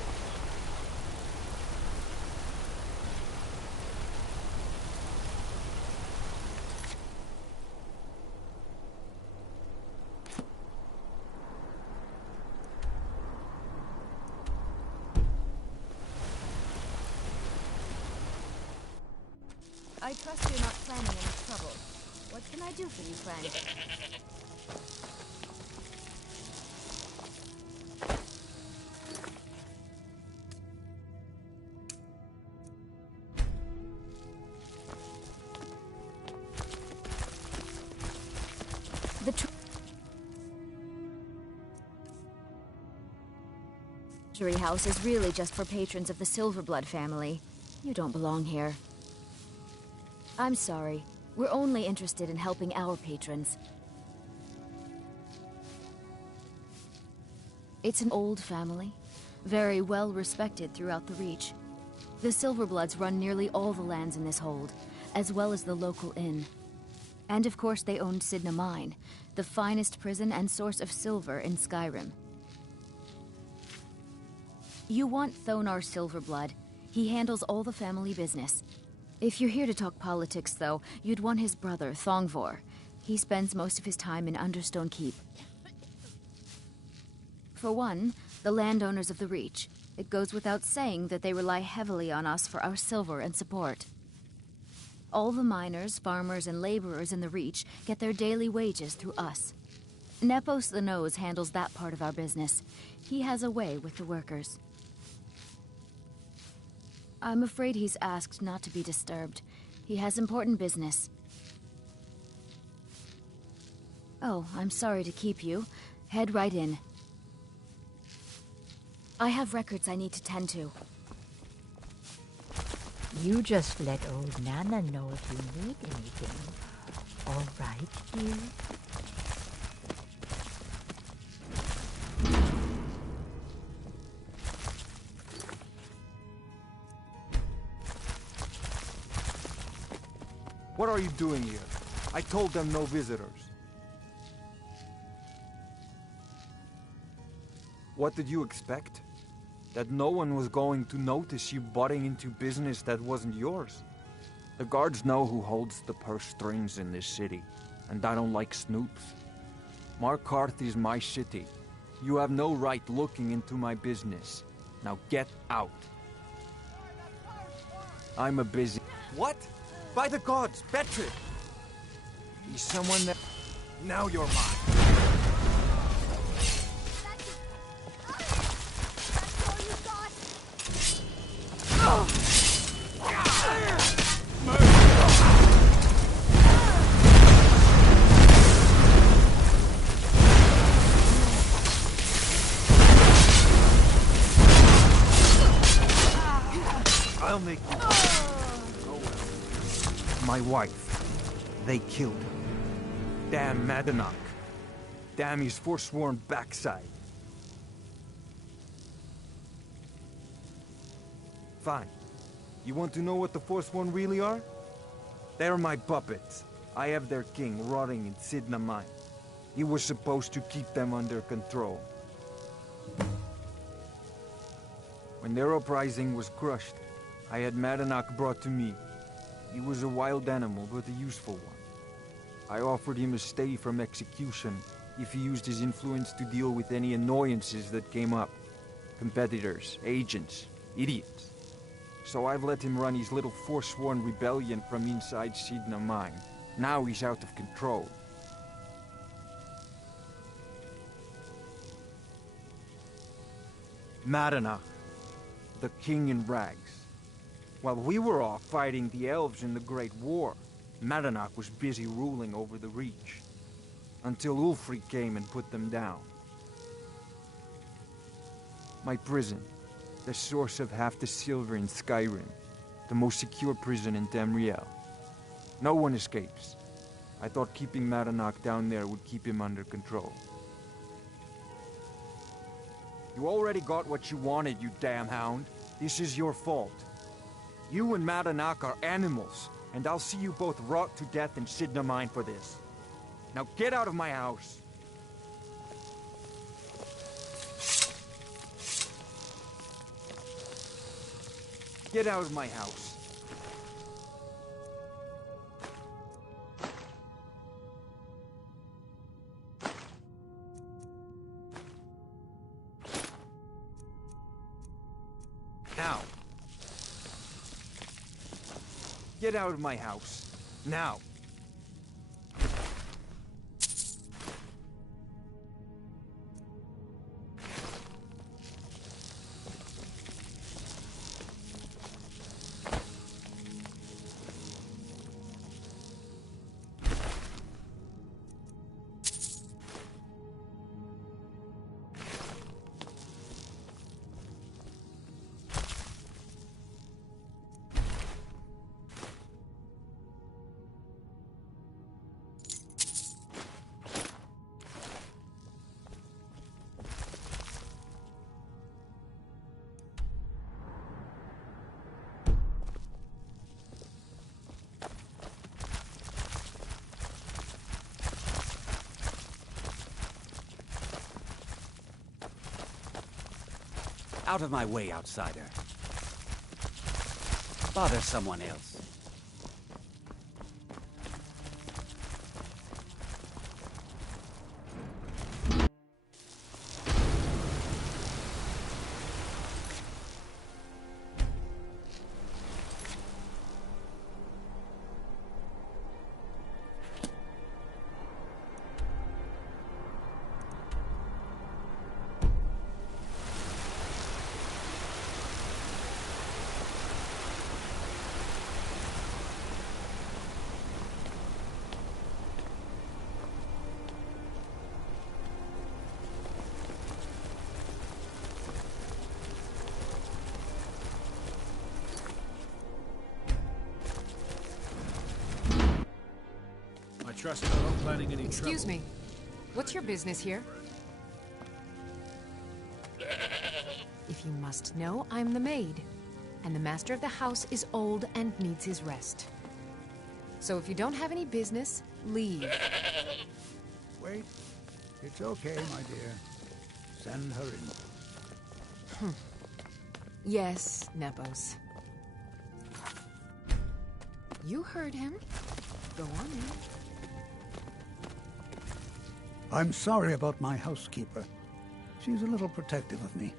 I trust you're not planning any trouble. What can I do for you, friend? The Luxury house is really just for patrons of the Silverblood family. You don't belong here. I'm sorry. We're only interested in helping our patrons. It's an old family, very well respected throughout the Reach. The Silverbloods run nearly all the lands in this hold, as well as the local inn. And of course they owned Sidna Mine, the finest prison and source of silver in Skyrim. You want Thonar Silverblood. He handles all the family business. If you're here to talk politics, though, you'd want his brother, Thongvor. He spends most of his time in Understone Keep. For one, the landowners of the Reach. It goes without saying that they rely heavily on us for our silver and support. All the miners, farmers, and laborers in the Reach get their daily wages through us. Nepos the Nose handles that part of our business. He has a way with the workers. I'm afraid he's asked not to be disturbed. He has important business. Oh, I'm sorry to keep you. Head right in. I have records I need to tend to. You just let old Nana know if you need anything. All right, dear? What are you doing here? I told them no visitors. What did you expect? That no one was going to notice you butting into business that wasn't yours? The guards know who holds the purse strings in this city, and I don't like snoops. Markarth is my city. You have no right looking into my business. Now get out. I'm a busy... What? By the gods, Betrid! He's someone that... Now you're mine. I'll make you... My wife. They killed her. Damn Madanach. Damn his forsworn backside. Fine. You want to know what the Forsworn really are? They're my puppets. I have their king rotting in Sidna Mine. He was supposed to keep them under control. When their uprising was crushed, I had Madanach brought to me. He was a wild animal, but a useful one. I offered him a stay from execution if he used his influence to deal with any annoyances that came up. Competitors, agents, idiots. So I've let him run his little forsworn rebellion from inside Sidna Mine. Now he's out of control. Madanach, the king in rags. While we were off fighting the elves in the Great War, Madanach was busy ruling over the Reach. Until Ulfric came and put them down. My prison, the source of half the silver in Skyrim, the most secure prison in Tamriel. No one escapes. I thought keeping Madanach down there would keep him under control. You already got what you wanted, you damn hound. This is your fault. You and Madanach are animals, and I'll see you both rot to death in Sidna Mine for this. Now get out of my house! Get out of my house! Now! Get out of my house. Now! Out of my way, outsider. Bother someone else. Trust me, I'm not planning any trouble. Excuse me. What's your business here? If you must know, I'm the maid. And the master of the house is old and needs his rest. So if you don't have any business, leave. Wait. It's okay, my dear. Send her in. Yes, Nepos. You heard him. Go on in. I'm sorry about my housekeeper. She's a little protective of me.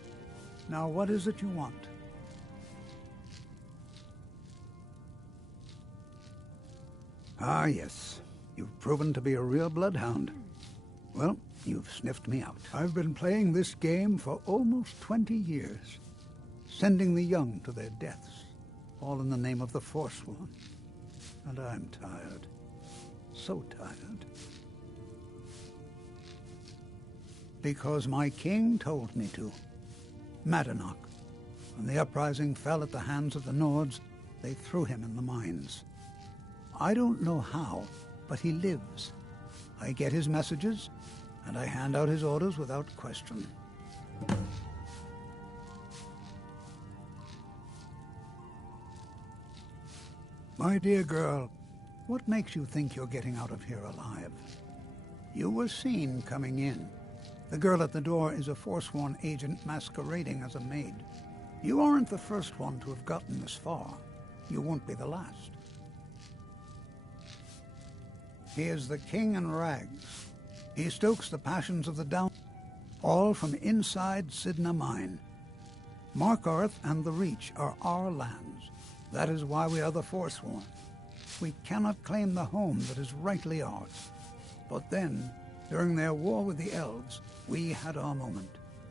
Now, what is it you want? Ah, yes. You've proven to be a real bloodhound. Well, you've sniffed me out. I've been playing this game for almost 20 years, sending the young to their deaths, all in the name of the Forsworn. And I'm tired. So tired. Because my king told me to. Madanach. When the uprising fell at the hands of the Nords, they threw him in the mines. I don't know how, but he lives. I get his messages, and I hand out his orders without question. My dear girl, what makes you think you're getting out of here alive? You were seen coming in. The girl at the door is a Forsworn agent masquerading as a maid. You aren't the first one to have gotten this far. You won't be the last. He is the king in rags. He stokes the passions of the down, all from inside Sidna Mine. Markarth and the Reach are our lands. That is why we are the Forsworn. We cannot claim the home that is rightly ours. But then, during their war with the elves, we had our moment.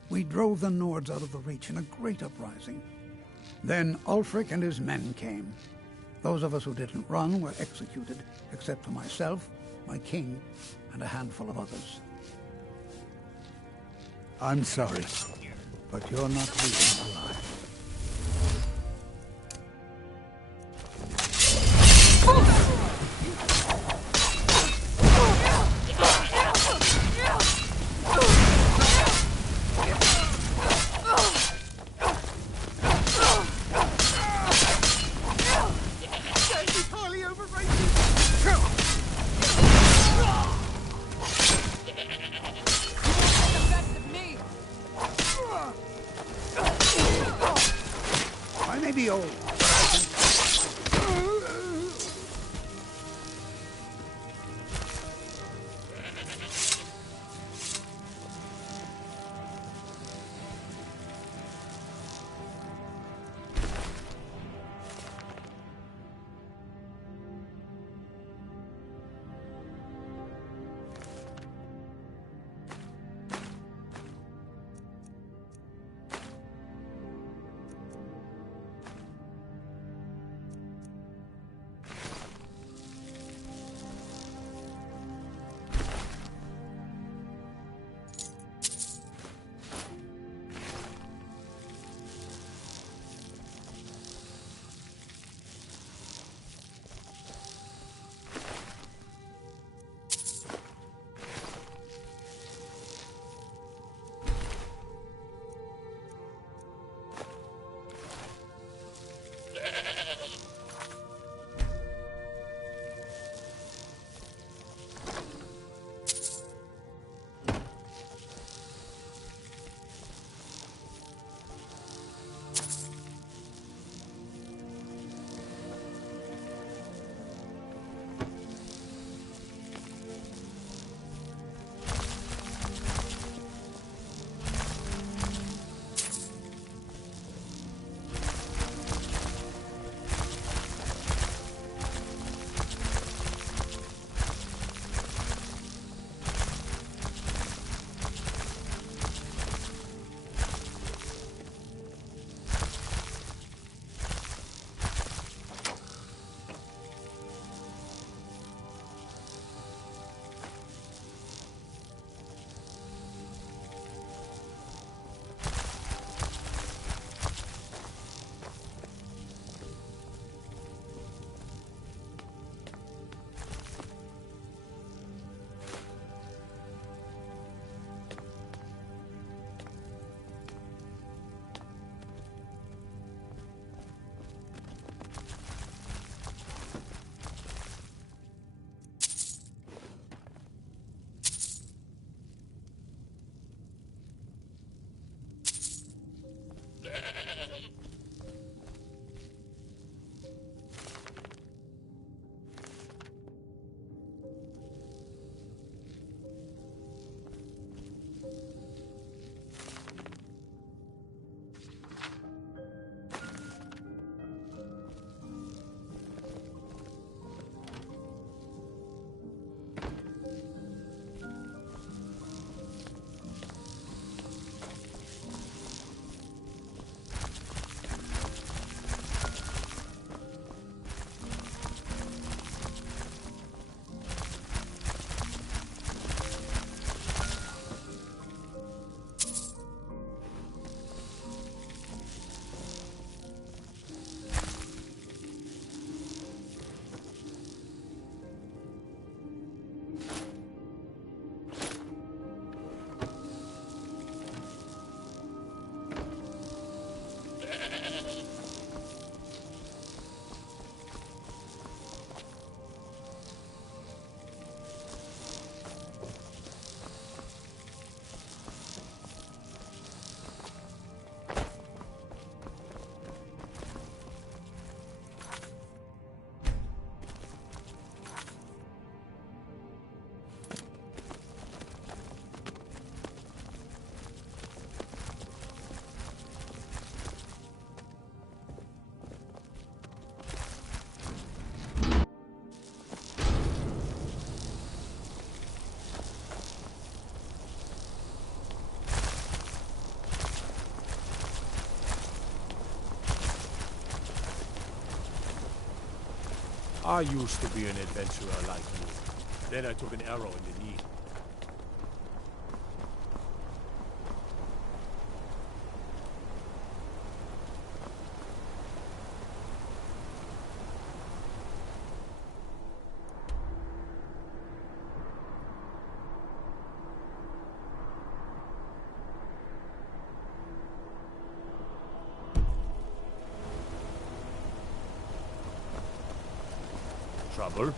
We drove the Nords out of the Reach in a great uprising. Then Ulfric and his men came. Those of us who didn't run were executed, except for myself, my king, and a handful of others. I'm sorry, but you're not leaving alive. I may be old, but I can... I used to be an adventurer like you. Then I took an arrow in the knee. Trouble?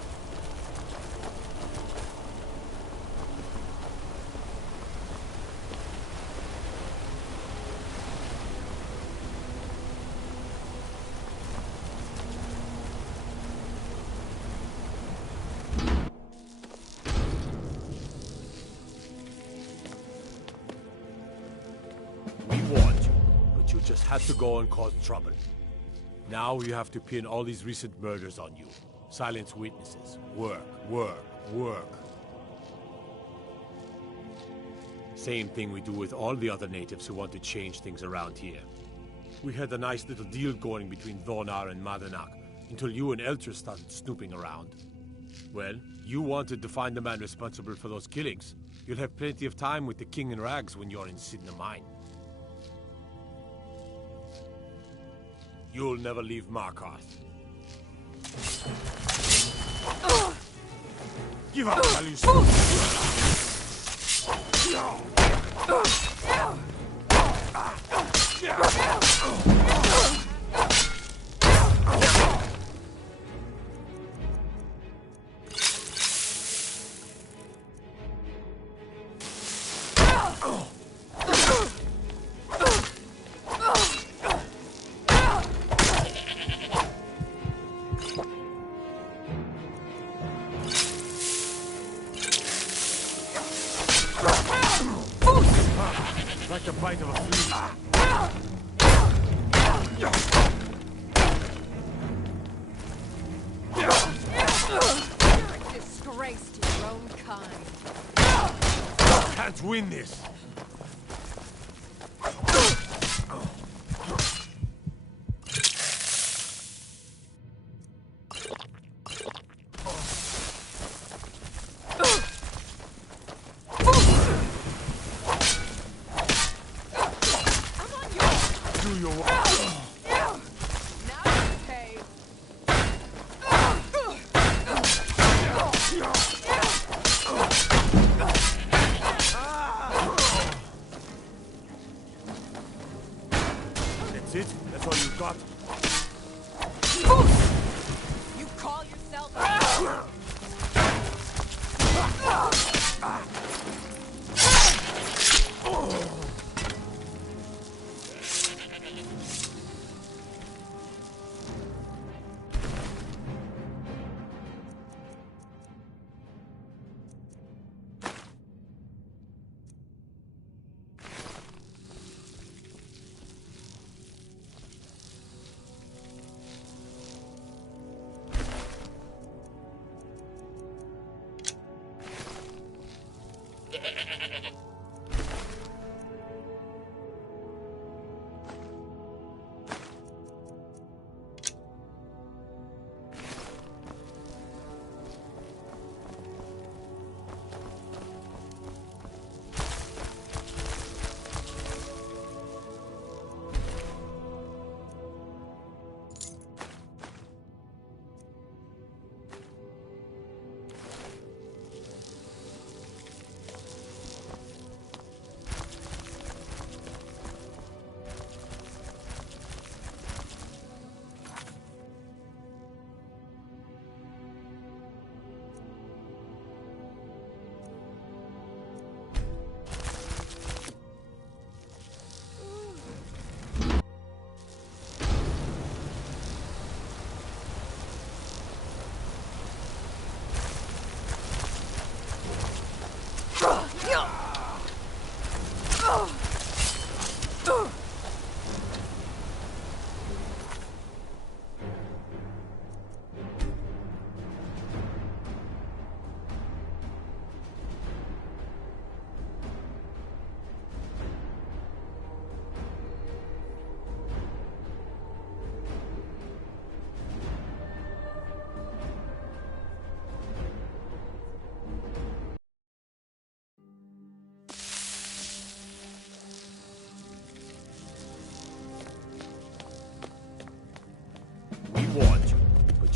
We warned you, but you just had to go and cause trouble. Now you have to pin all these recent murders on you. Silence witnesses. Work, work, work. Same thing we do with all the other natives who want to change things around here. We had a nice little deal going between Thonar and Madanak, until you and Elter started snooping around. Well, you wanted to find the man responsible for those killings. You'll have plenty of time with the King in Rags when you're in Sidna Mine. You'll never leave Markarth. Give up, Alice! Like the bite of a flea. You're a disgrace to your own kind. Can't win this. That's it? That's all you got? You call yourself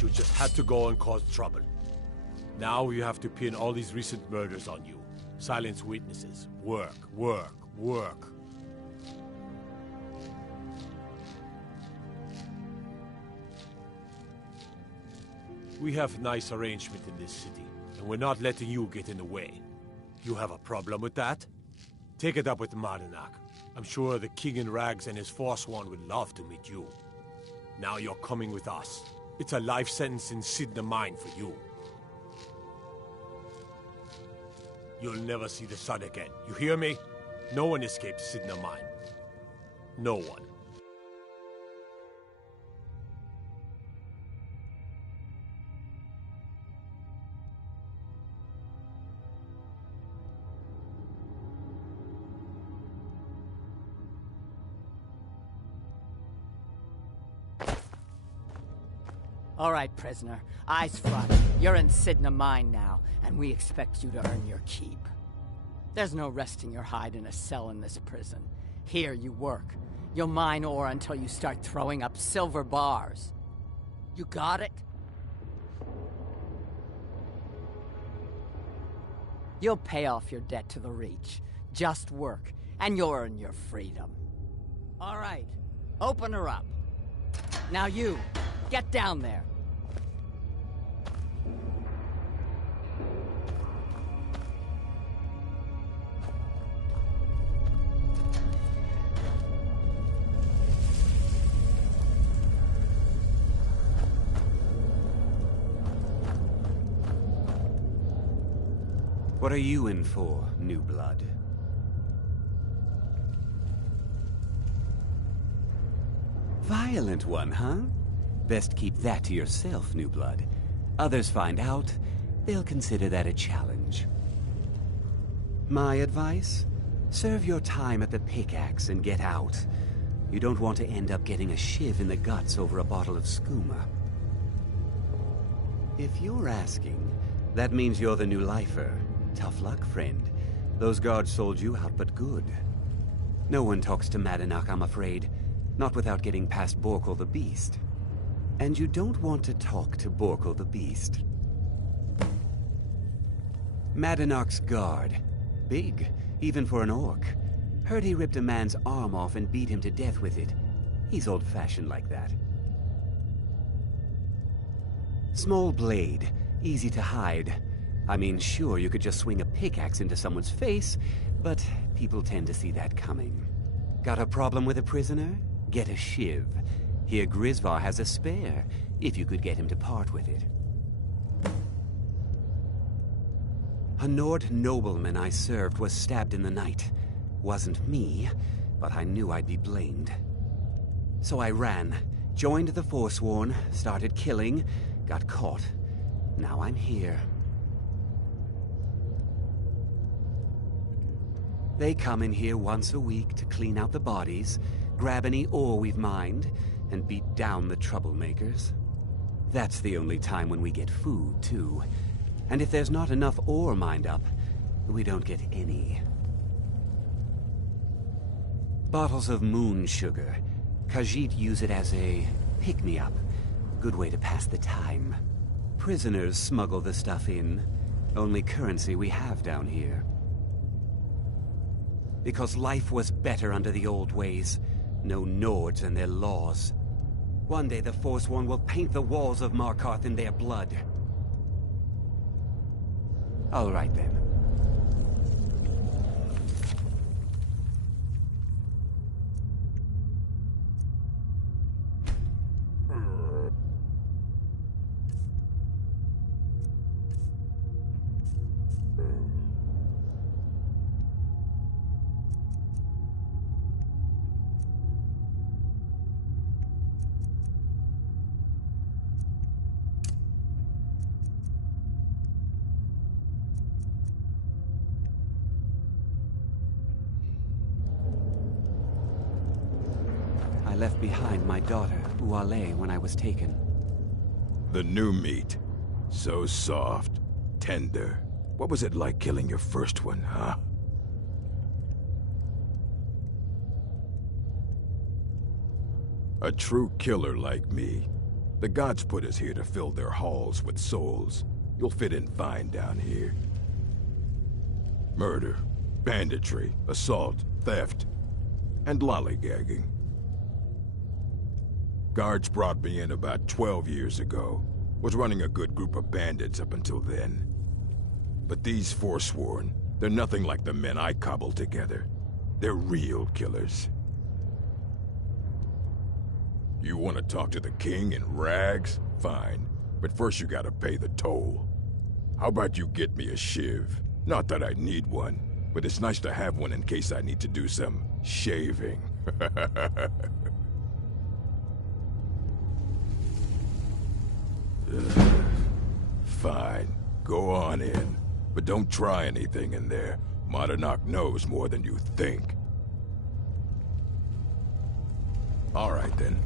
but you just had to go and cause trouble. Now you have to pin all these recent murders on you. Silence witnesses. Work, work, work. We have nice arrangement in this city, and we're not letting you get in the way. You have a problem with that? Take it up with Madanak. I'm sure the King in Rags and his Forsworn would love to meet you. Now you're coming with us. It's a life sentence in Sidna Mine for you. You'll never see the sun again. You hear me? No one escapes Sidna Mine. No one. All right, prisoner. Eyes front. You're in Sidna Mine now, and we expect you to earn your keep. There's no resting your hide in a cell in this prison. Here you work. You'll mine ore until you start throwing up silver bars. You got it? You'll pay off your debt to the Reach. Just work, and you'll earn your freedom. All right. Open her up. Now you, get down there. What are you in for, new blood? Violent one, huh? Best keep that to yourself, new blood. Others find out, they'll consider that a challenge. My advice? Serve your time at the pickaxe and get out. You don't want to end up getting a shiv in the guts over a bottle of skooma. If you're asking, that means you're the new lifer. Tough luck, friend. Those guards sold you out, but good. No one talks to Madanak, I'm afraid. Not without getting past Borkul the Beast. And you don't want to talk to Borkul the Beast. Madanak's guard. Big, even for an orc. Heard he ripped a man's arm off and beat him to death with it. He's old-fashioned like that. Small blade, easy to hide. I mean, sure, you could just swing a pickaxe into someone's face, but people tend to see that coming. Got a problem with a prisoner? Get a shiv. Here Grisvar has a spare, if you could get him to part with it. A Nord nobleman I served was stabbed in the night. Wasn't me, but I knew I'd be blamed. So I ran, joined the Forsworn, started killing, got caught. Now I'm here. They come in here once a week to clean out the bodies, grab any ore we've mined, and beat down the troublemakers. That's the only time when we get food, too. And if there's not enough ore mined up, we don't get any. Bottles of moon sugar. Khajiit use it as a pick-me-up. Good way to pass the time. Prisoners smuggle the stuff in. Only currency we have down here. Because life was better under the old ways. No Nords and their laws. One day the Forsworn will paint the walls of Markarth in their blood. All right then. I left behind my daughter, Uale, when I was taken. The new meat. So soft, tender. What was it like killing your first one, huh? A true killer like me. The gods put us here to fill their halls with souls. You'll fit in fine down here. Murder, banditry, assault, theft, and lollygagging. Guards brought me in about 12 years ago. Was running a good group of bandits up until then. But these Forsworn, they're nothing like the men I cobbled together. They're real killers. You want to talk to the king in rags? Fine. But first you gotta pay the toll. How about you get me a shiv? Not that I need one, but it's nice to have one in case I need to do some shaving. Fine. Go on in. But don't try anything in there. Madanak knows more than you think. All right, then.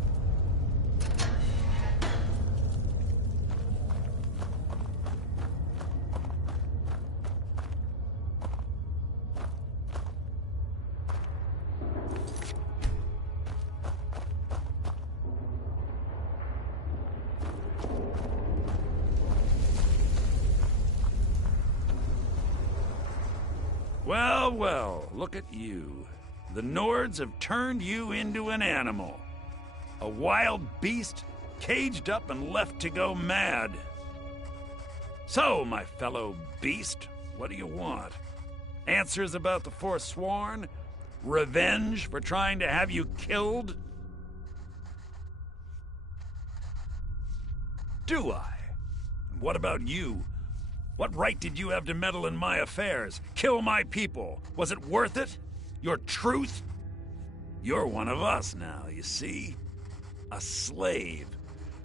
Well, well, look at you. The Nords have turned you into an animal. A wild beast, caged up and left to go mad. So, my fellow beast, what do you want? Answers about the Forsworn? Revenge for trying to have you killed? Do I? What about you? What right did you have to meddle in my affairs? Kill my people? Was it worth it? Your truth? You're one of us now, you see? A slave.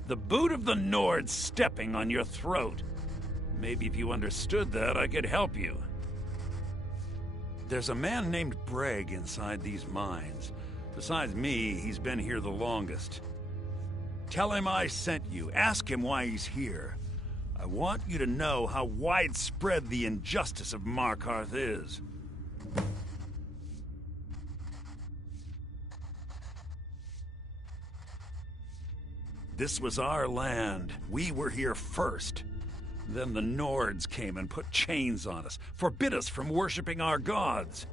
The boot of the Nords stepping on your throat. Maybe if you understood that, I could help you. There's a man named Breg inside these mines. Besides me, he's been here the longest. Tell him I sent you. Ask him why he's here. I want you to know how widespread the injustice of Markarth is. This was our land. We were here first. Then the Nords came and put chains on us, forbid us from worshipping our gods.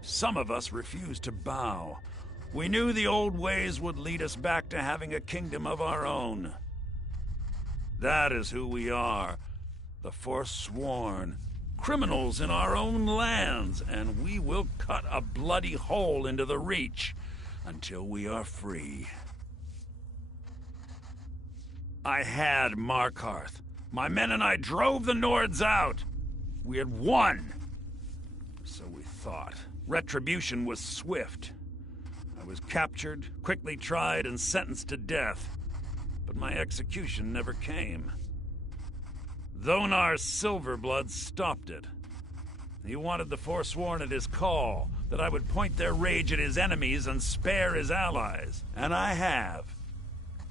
Some of us refused to bow. We knew the old ways would lead us back to having a kingdom of our own. That is who we are, the Forsworn, criminals in our own lands, and we will cut a bloody hole into the Reach until we are free. I had Markarth. My men and I drove the Nords out. We had won. So we thought. Retribution was swift. I was captured, quickly tried, and sentenced to death. But my execution never came. Dhonar's Silverblood stopped it. He wanted the Forsworn at his call, that I would point their rage at his enemies and spare his allies. And I have.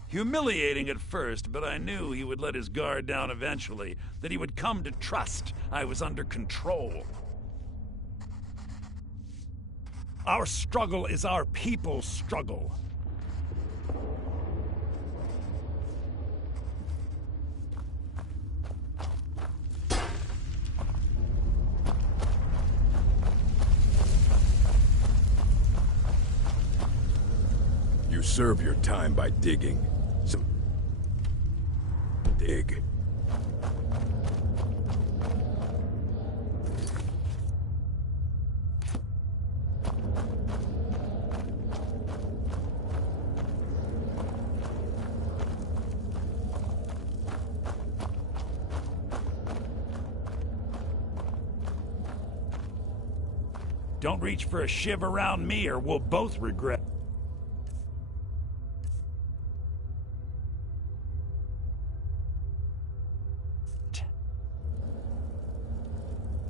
Humiliating at first, but I knew he would let his guard down eventually, that he would come to trust I was under control. Our struggle is our people's struggle. You serve your time by digging. So dig. Don't reach for a shiv around me or we'll both regret.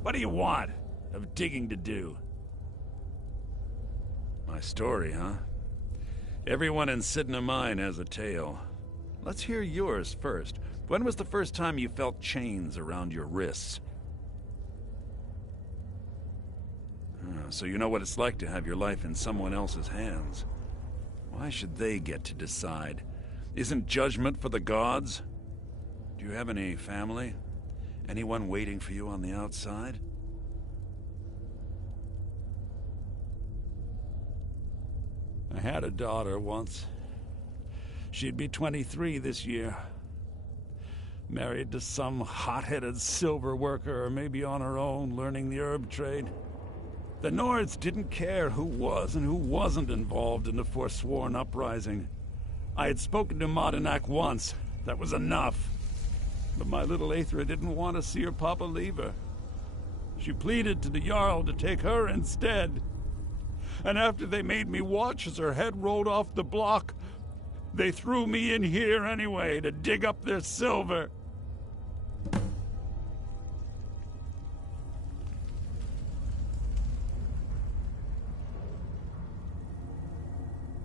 What do you want of digging to do? My story, huh? Everyone in Sidna Mine has a tale. Let's hear yours first. When was the first time you felt chains around your wrists? So you know what it's like to have your life in someone else's hands. Why should they get to decide? Isn't judgment for the gods? Do you have any family? Anyone waiting for you on the outside? I had a daughter once. She'd be 23 this year. Married to some hot-headed silver worker, or maybe on her own, learning the herb trade. The Nords didn't care who was and who wasn't involved in the Forsworn uprising. I had spoken to Madanak once. That was enough. But my little Aethra didn't want to see her papa leave her. She pleaded to the Jarl to take her instead. And after they made me watch as her head rolled off the block, they threw me in here anyway to dig up their silver.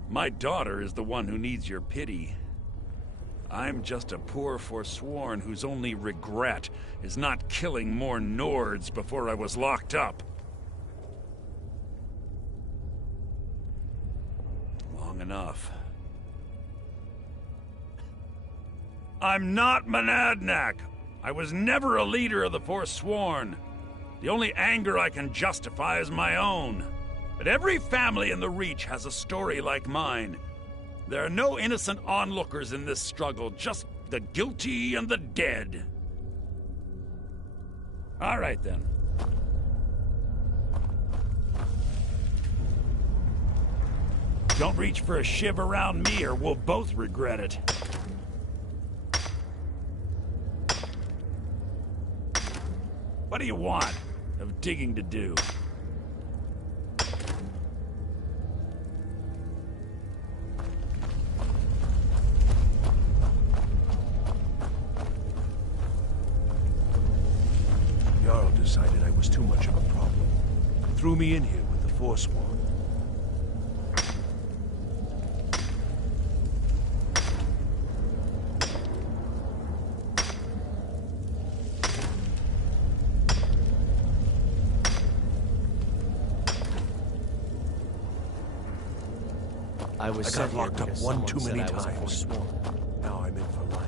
My daughter is the one who needs your pity. I'm just a poor Forsworn whose only regret is not killing more Nords before I was locked up. Long enough. I'm not Monadnock. I was never a leader of the Forsworn. The only anger I can justify is my own. But every family in the Reach has a story like mine. There are no innocent onlookers in this struggle, just the guilty and the dead. All right, then. Don't reach for a shiv around me or we'll both regret it. What do you want of digging to do? Jarl decided I was too much of a problem. Threw me in here with the Forsworn. I got locked up one too many times. Now I'm in for life.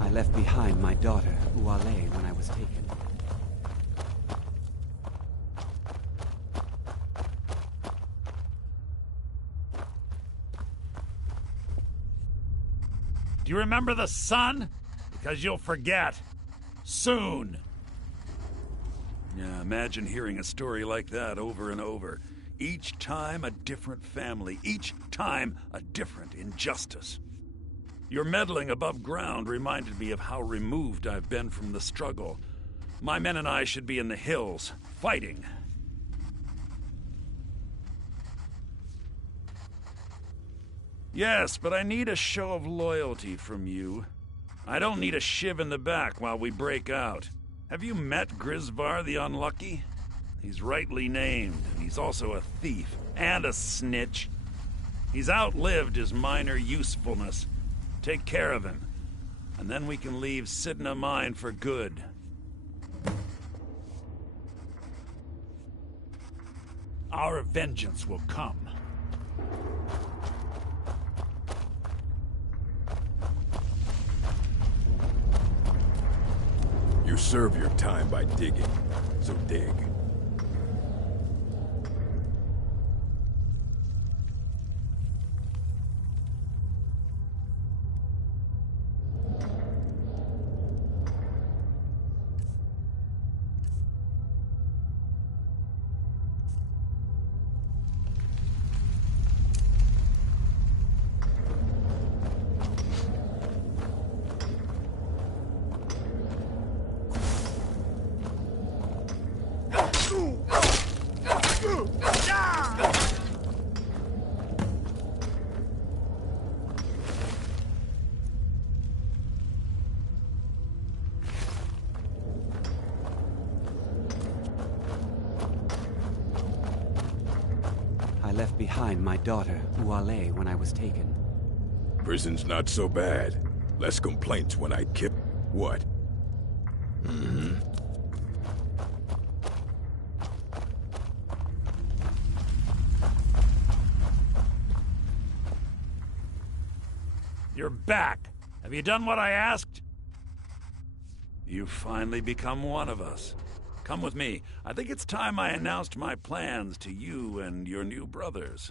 I left behind my daughter, Uale, when I was taken. Do you remember the sun? Because you'll forget. Soon. Yeah, imagine hearing a story like that over and over. Each time a different family. Each time a different injustice. Your meddling above ground reminded me of how removed I've been from the struggle. My men and I should be in the hills, fighting. Yes, but I need a show of loyalty from you. I don't need a shiv in the back while we break out. Have you met Grisvar the Unlucky? He's rightly named, and he's also a thief and a snitch. He's outlived his minor usefulness. Take care of him, and then we can leave Sidna Mine for good. Our vengeance will come. You serve your time by digging, so dig. I left behind my daughter, Uale, when I was taken. Prison's not so bad. Less complaints when I kill... What? Mm-hmm. You're back. Have you done what I asked? You've finally become one of us. Come with me. I think it's time I announced my plans to you and your new brothers.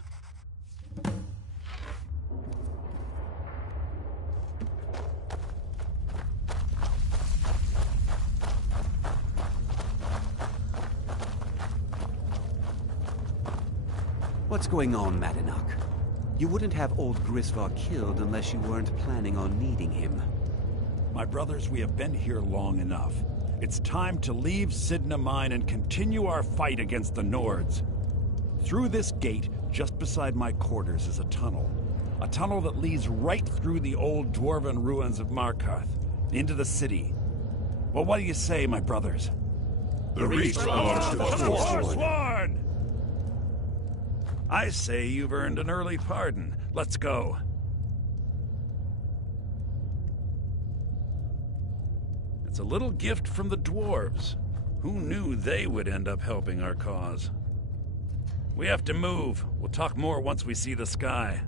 What's going on, Madanach? You wouldn't have old Grisvar killed unless you weren't planning on needing him. My brothers, we have been here long enough. It's time to leave Sidna Mine and continue our fight against the Nords. Through this gate, just beside my quarters, is a tunnel. A tunnel that leads right through the old dwarven ruins of Markarth, into the city. Well, what do you say, my brothers? The Reach belongs to the Forsworn! I say you've earned an early pardon. Let's go. It's a little gift from the dwarves. Who knew they would end up helping our cause? We have to move. We'll talk more once we see the sky.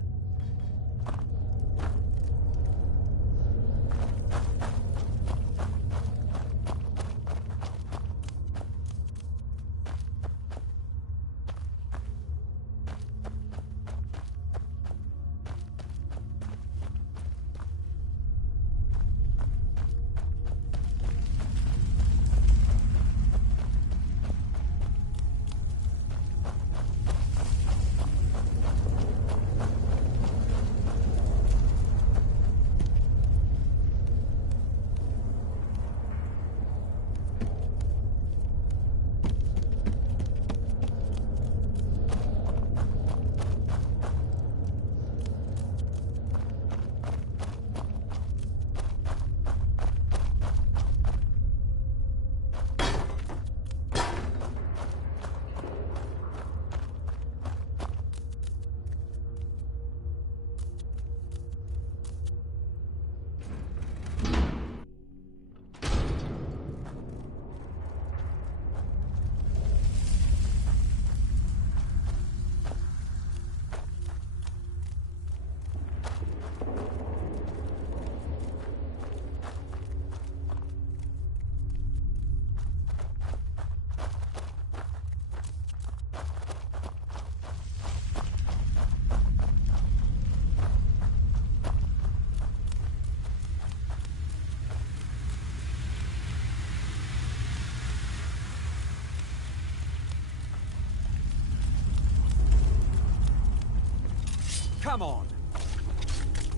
Come on!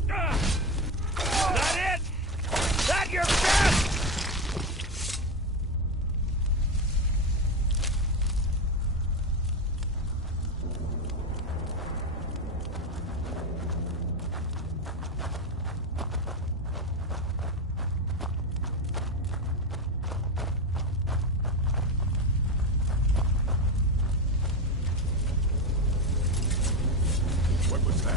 That it? That your best? What was that?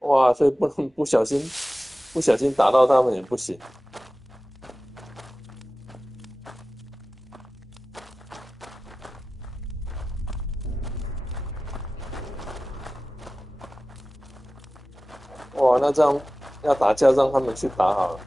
哇，所以不能不小心打到他们也不行。哇，那这样要打架让他们去打好了。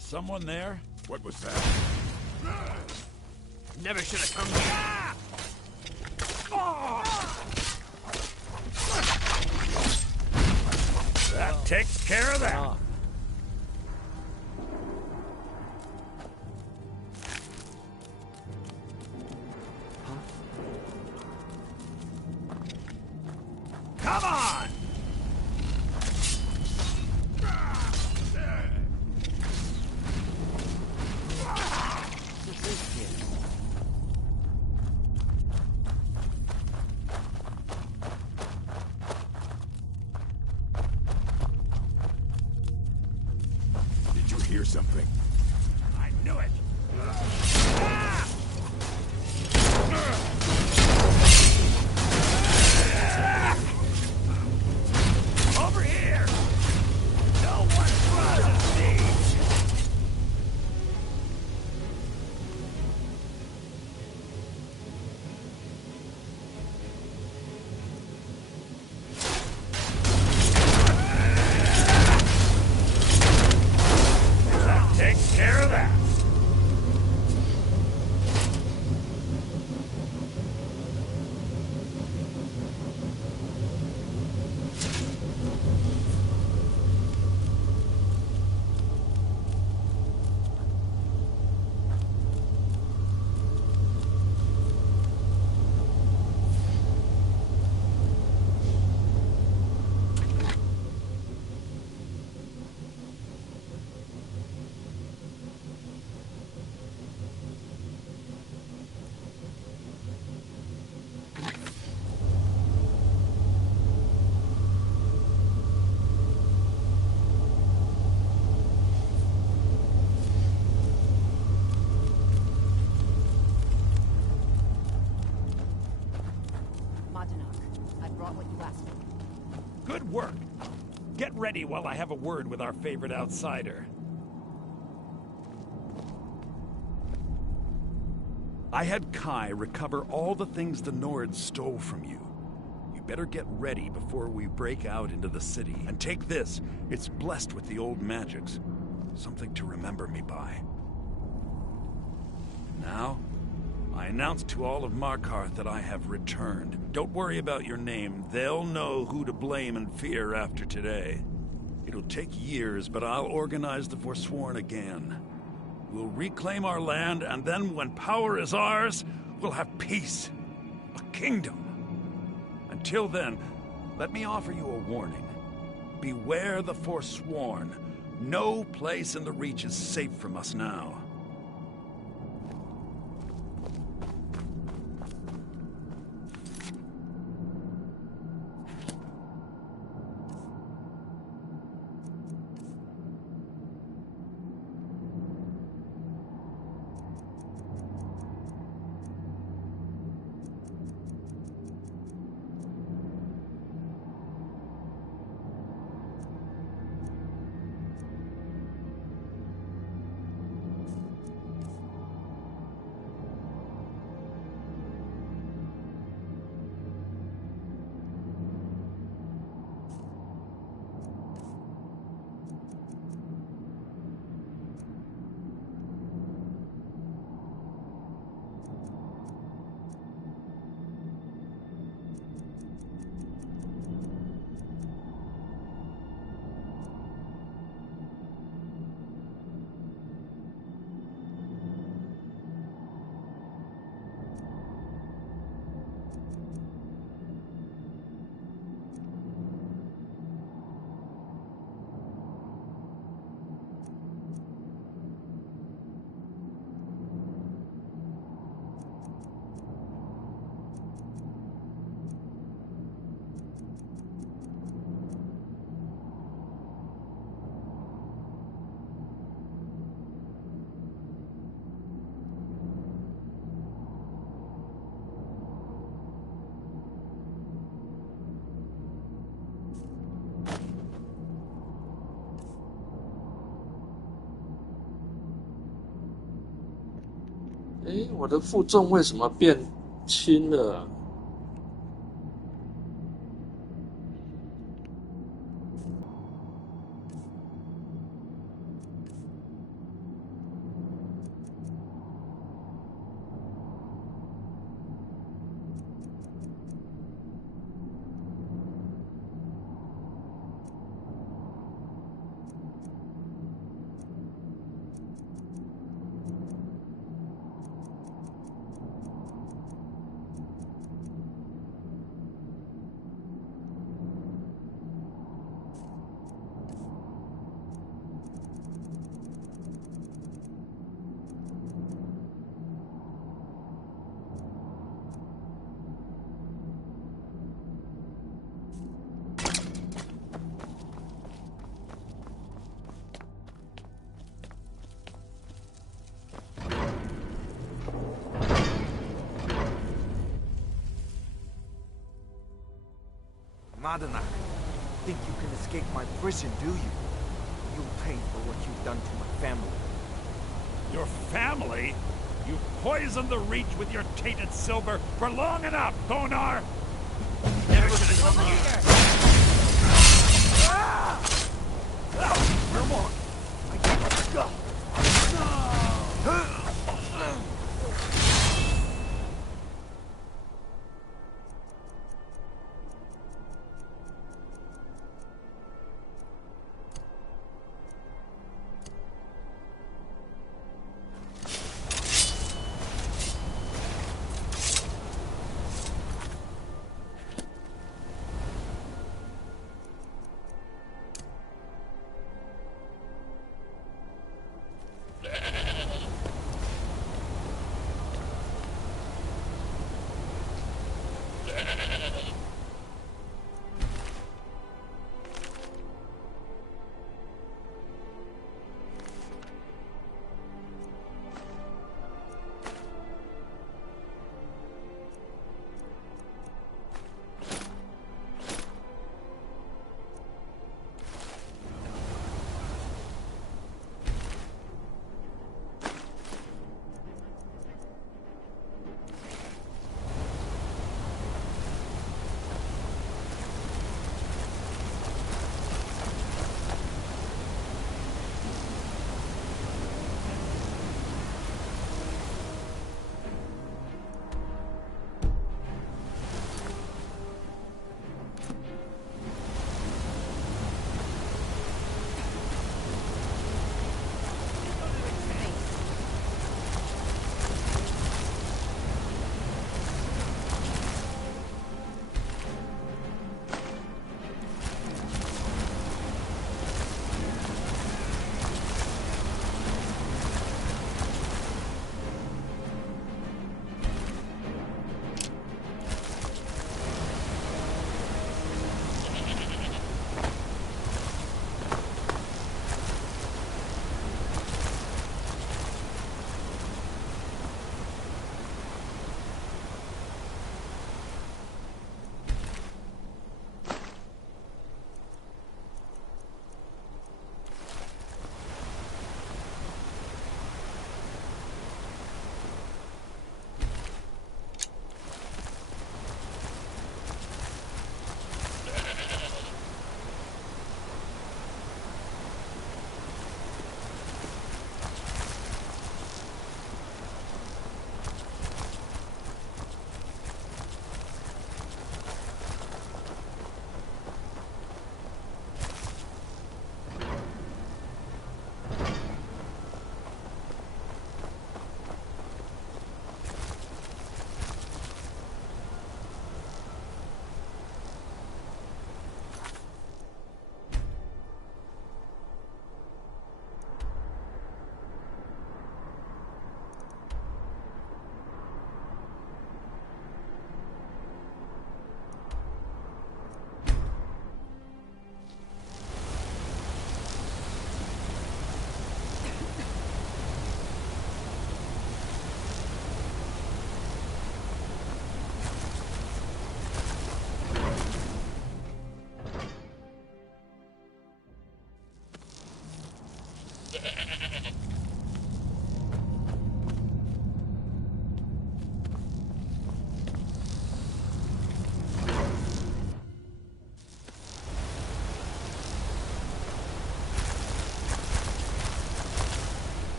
Someone there? What was that? Never should have come here. That takes care of that. something. I knew it! Over here! No one crosses me! That takes care of that. I brought what you asked for. Good work. Get ready while I have a word with our favorite outsider. I had Kai recover all the things the Nords stole from you. You better get ready before we break out into the city. And take this. It's blessed with the old magics. Something to remember me by. Now, I announce to all of Markarth that I have returned. Don't worry about your name. They'll know who to blame and fear after today. It'll take years, but I'll organize the Forsworn again. We'll reclaim our land, and then when power is ours, we'll have peace. A kingdom. Until then, let me offer you a warning. Beware the Forsworn. No place in the Reach is safe from us now.我的负重为什么变轻了？ Madanak. Think you can escape my prison, do you? You'll pay for what you've done to my family. Your family? You poisoned the Reach with your tainted silver for long enough, Thonar! Never should have come here! Come on! I can't go!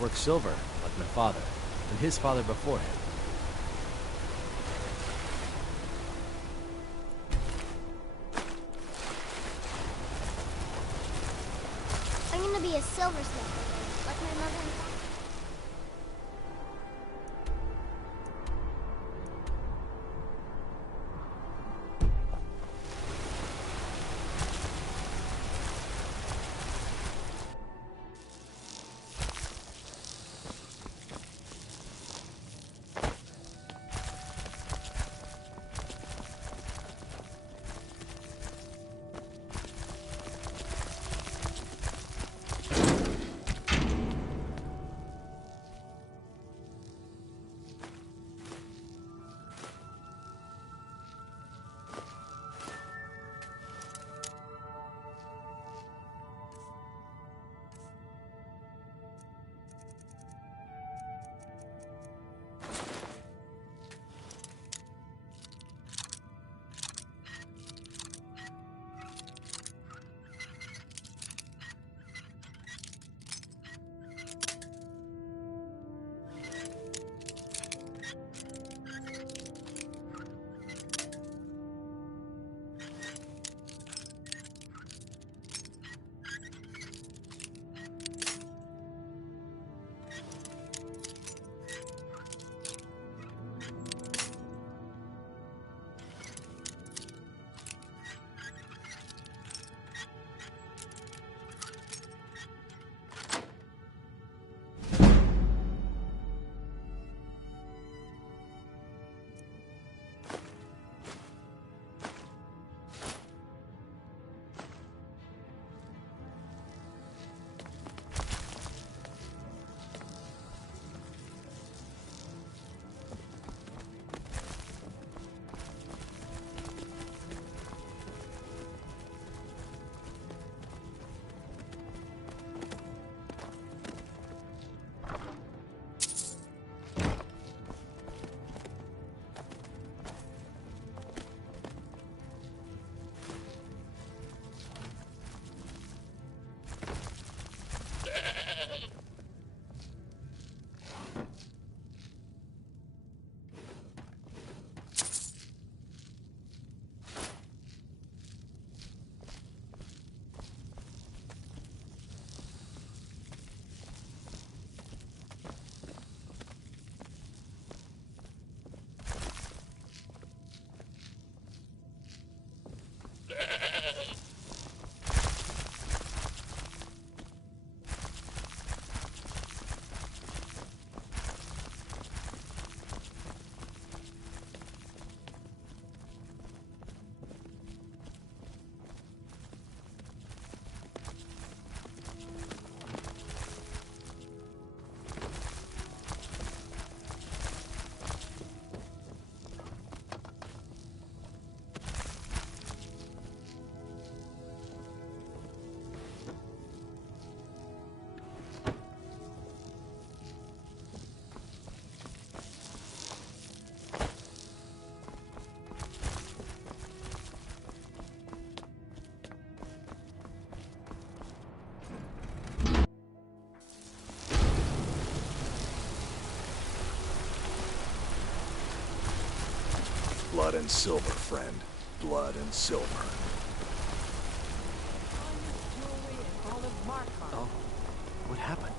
Work silver, like my father, and his father before him. I'm gonna be a silversmith, like my mother and father. Blood and silver, friend. Blood and silver. Oh, what happened?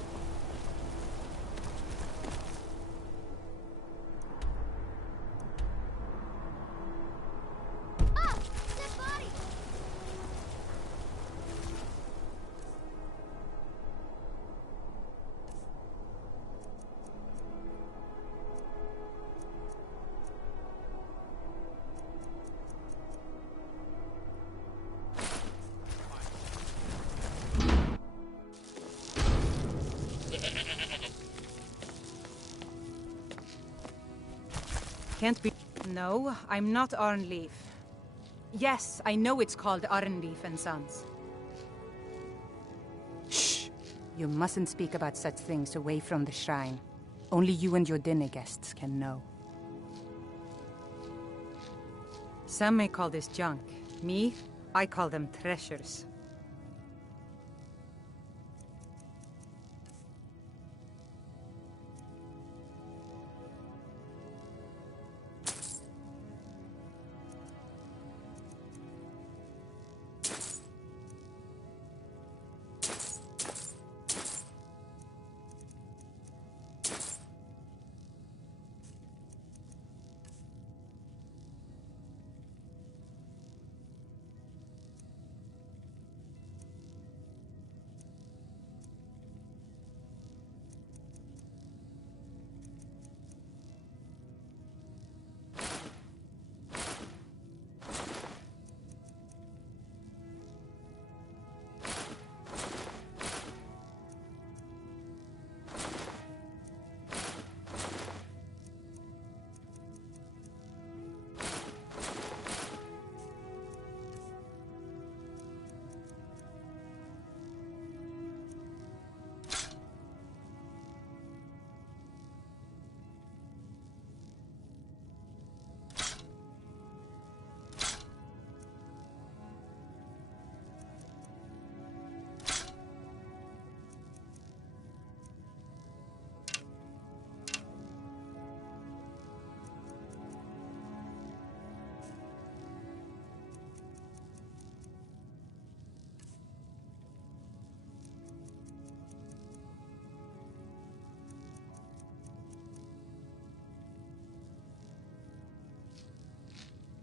Can't be. No, I'm not Arnleif. Yes, I know it's called Arnleif and Sons. Shh! You mustn't speak about such things away from the shrine. Only you and your dinner guests can know. Some may call this junk. Me, I call them treasures.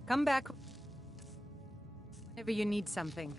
Come back whenever you need something.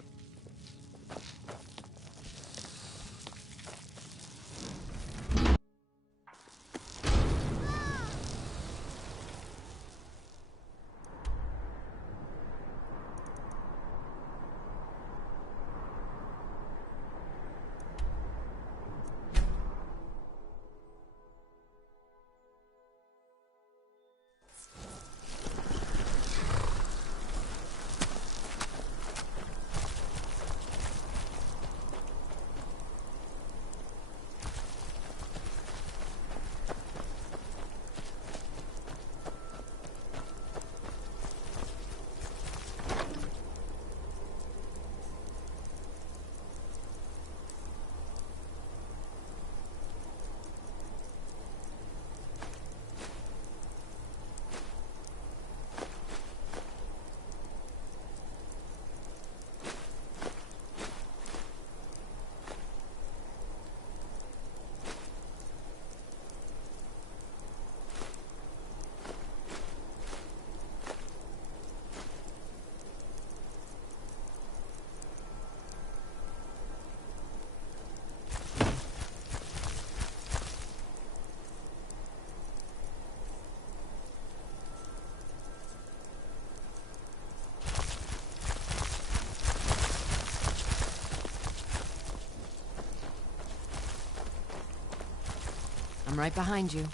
I'm right behind you.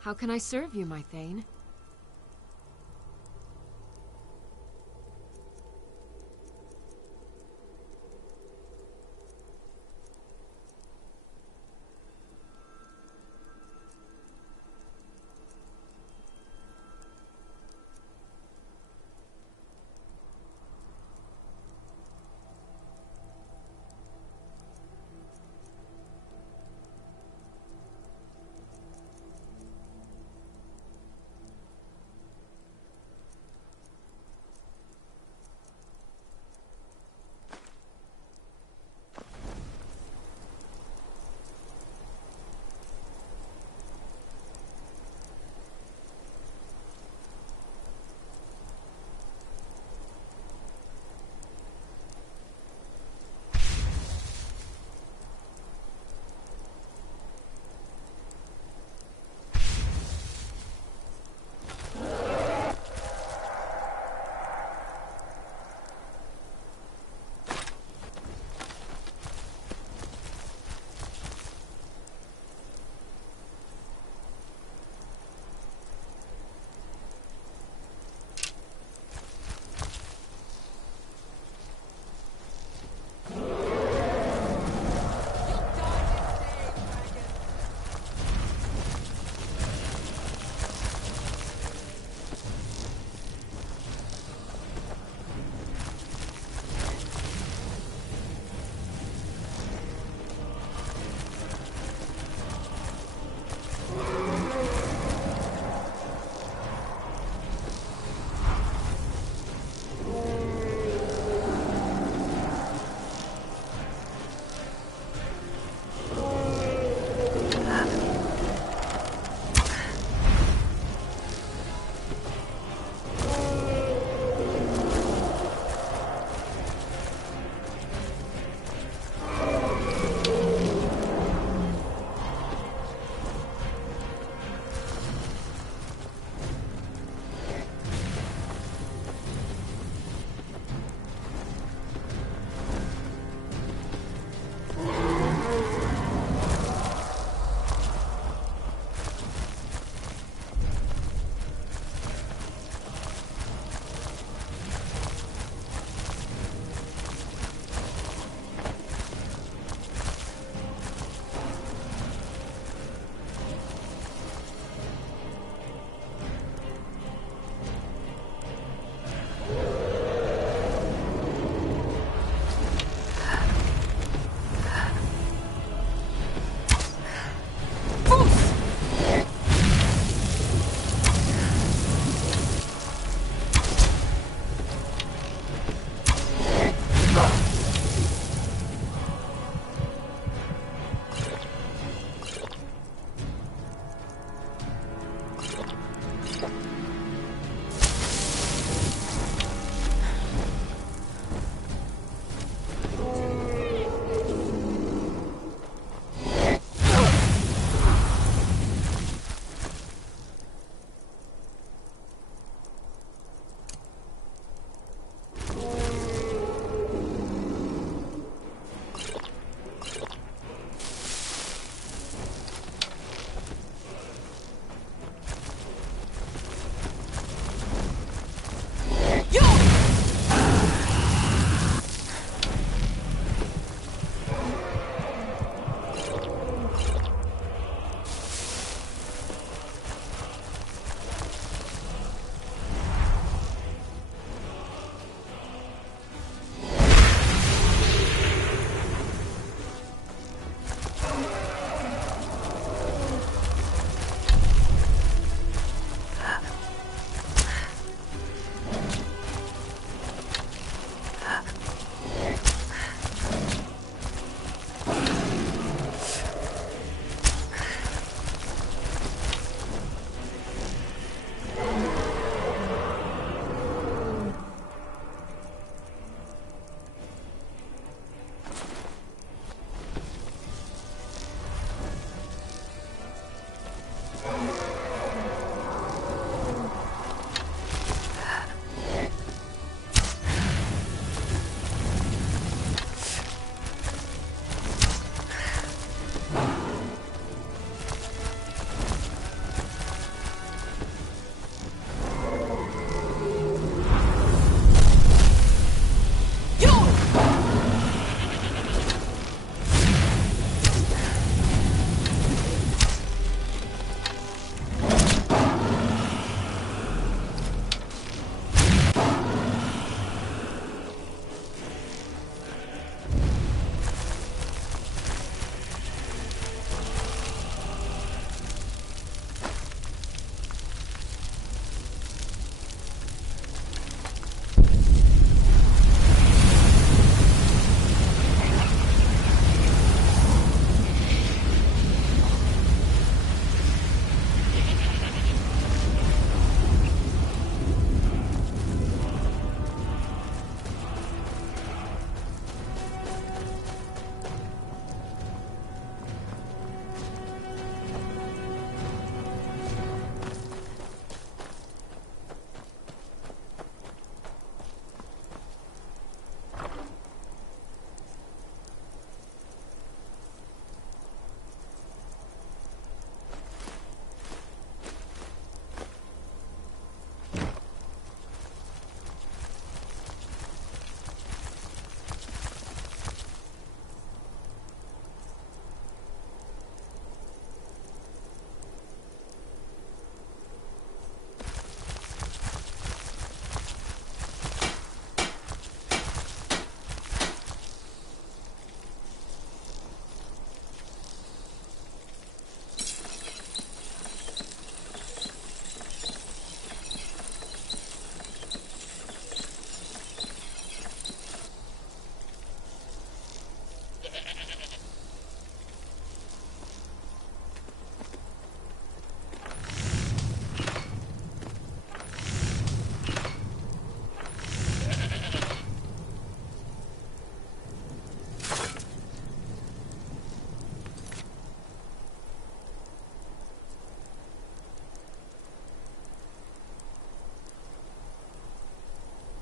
How can I serve you, my Thane?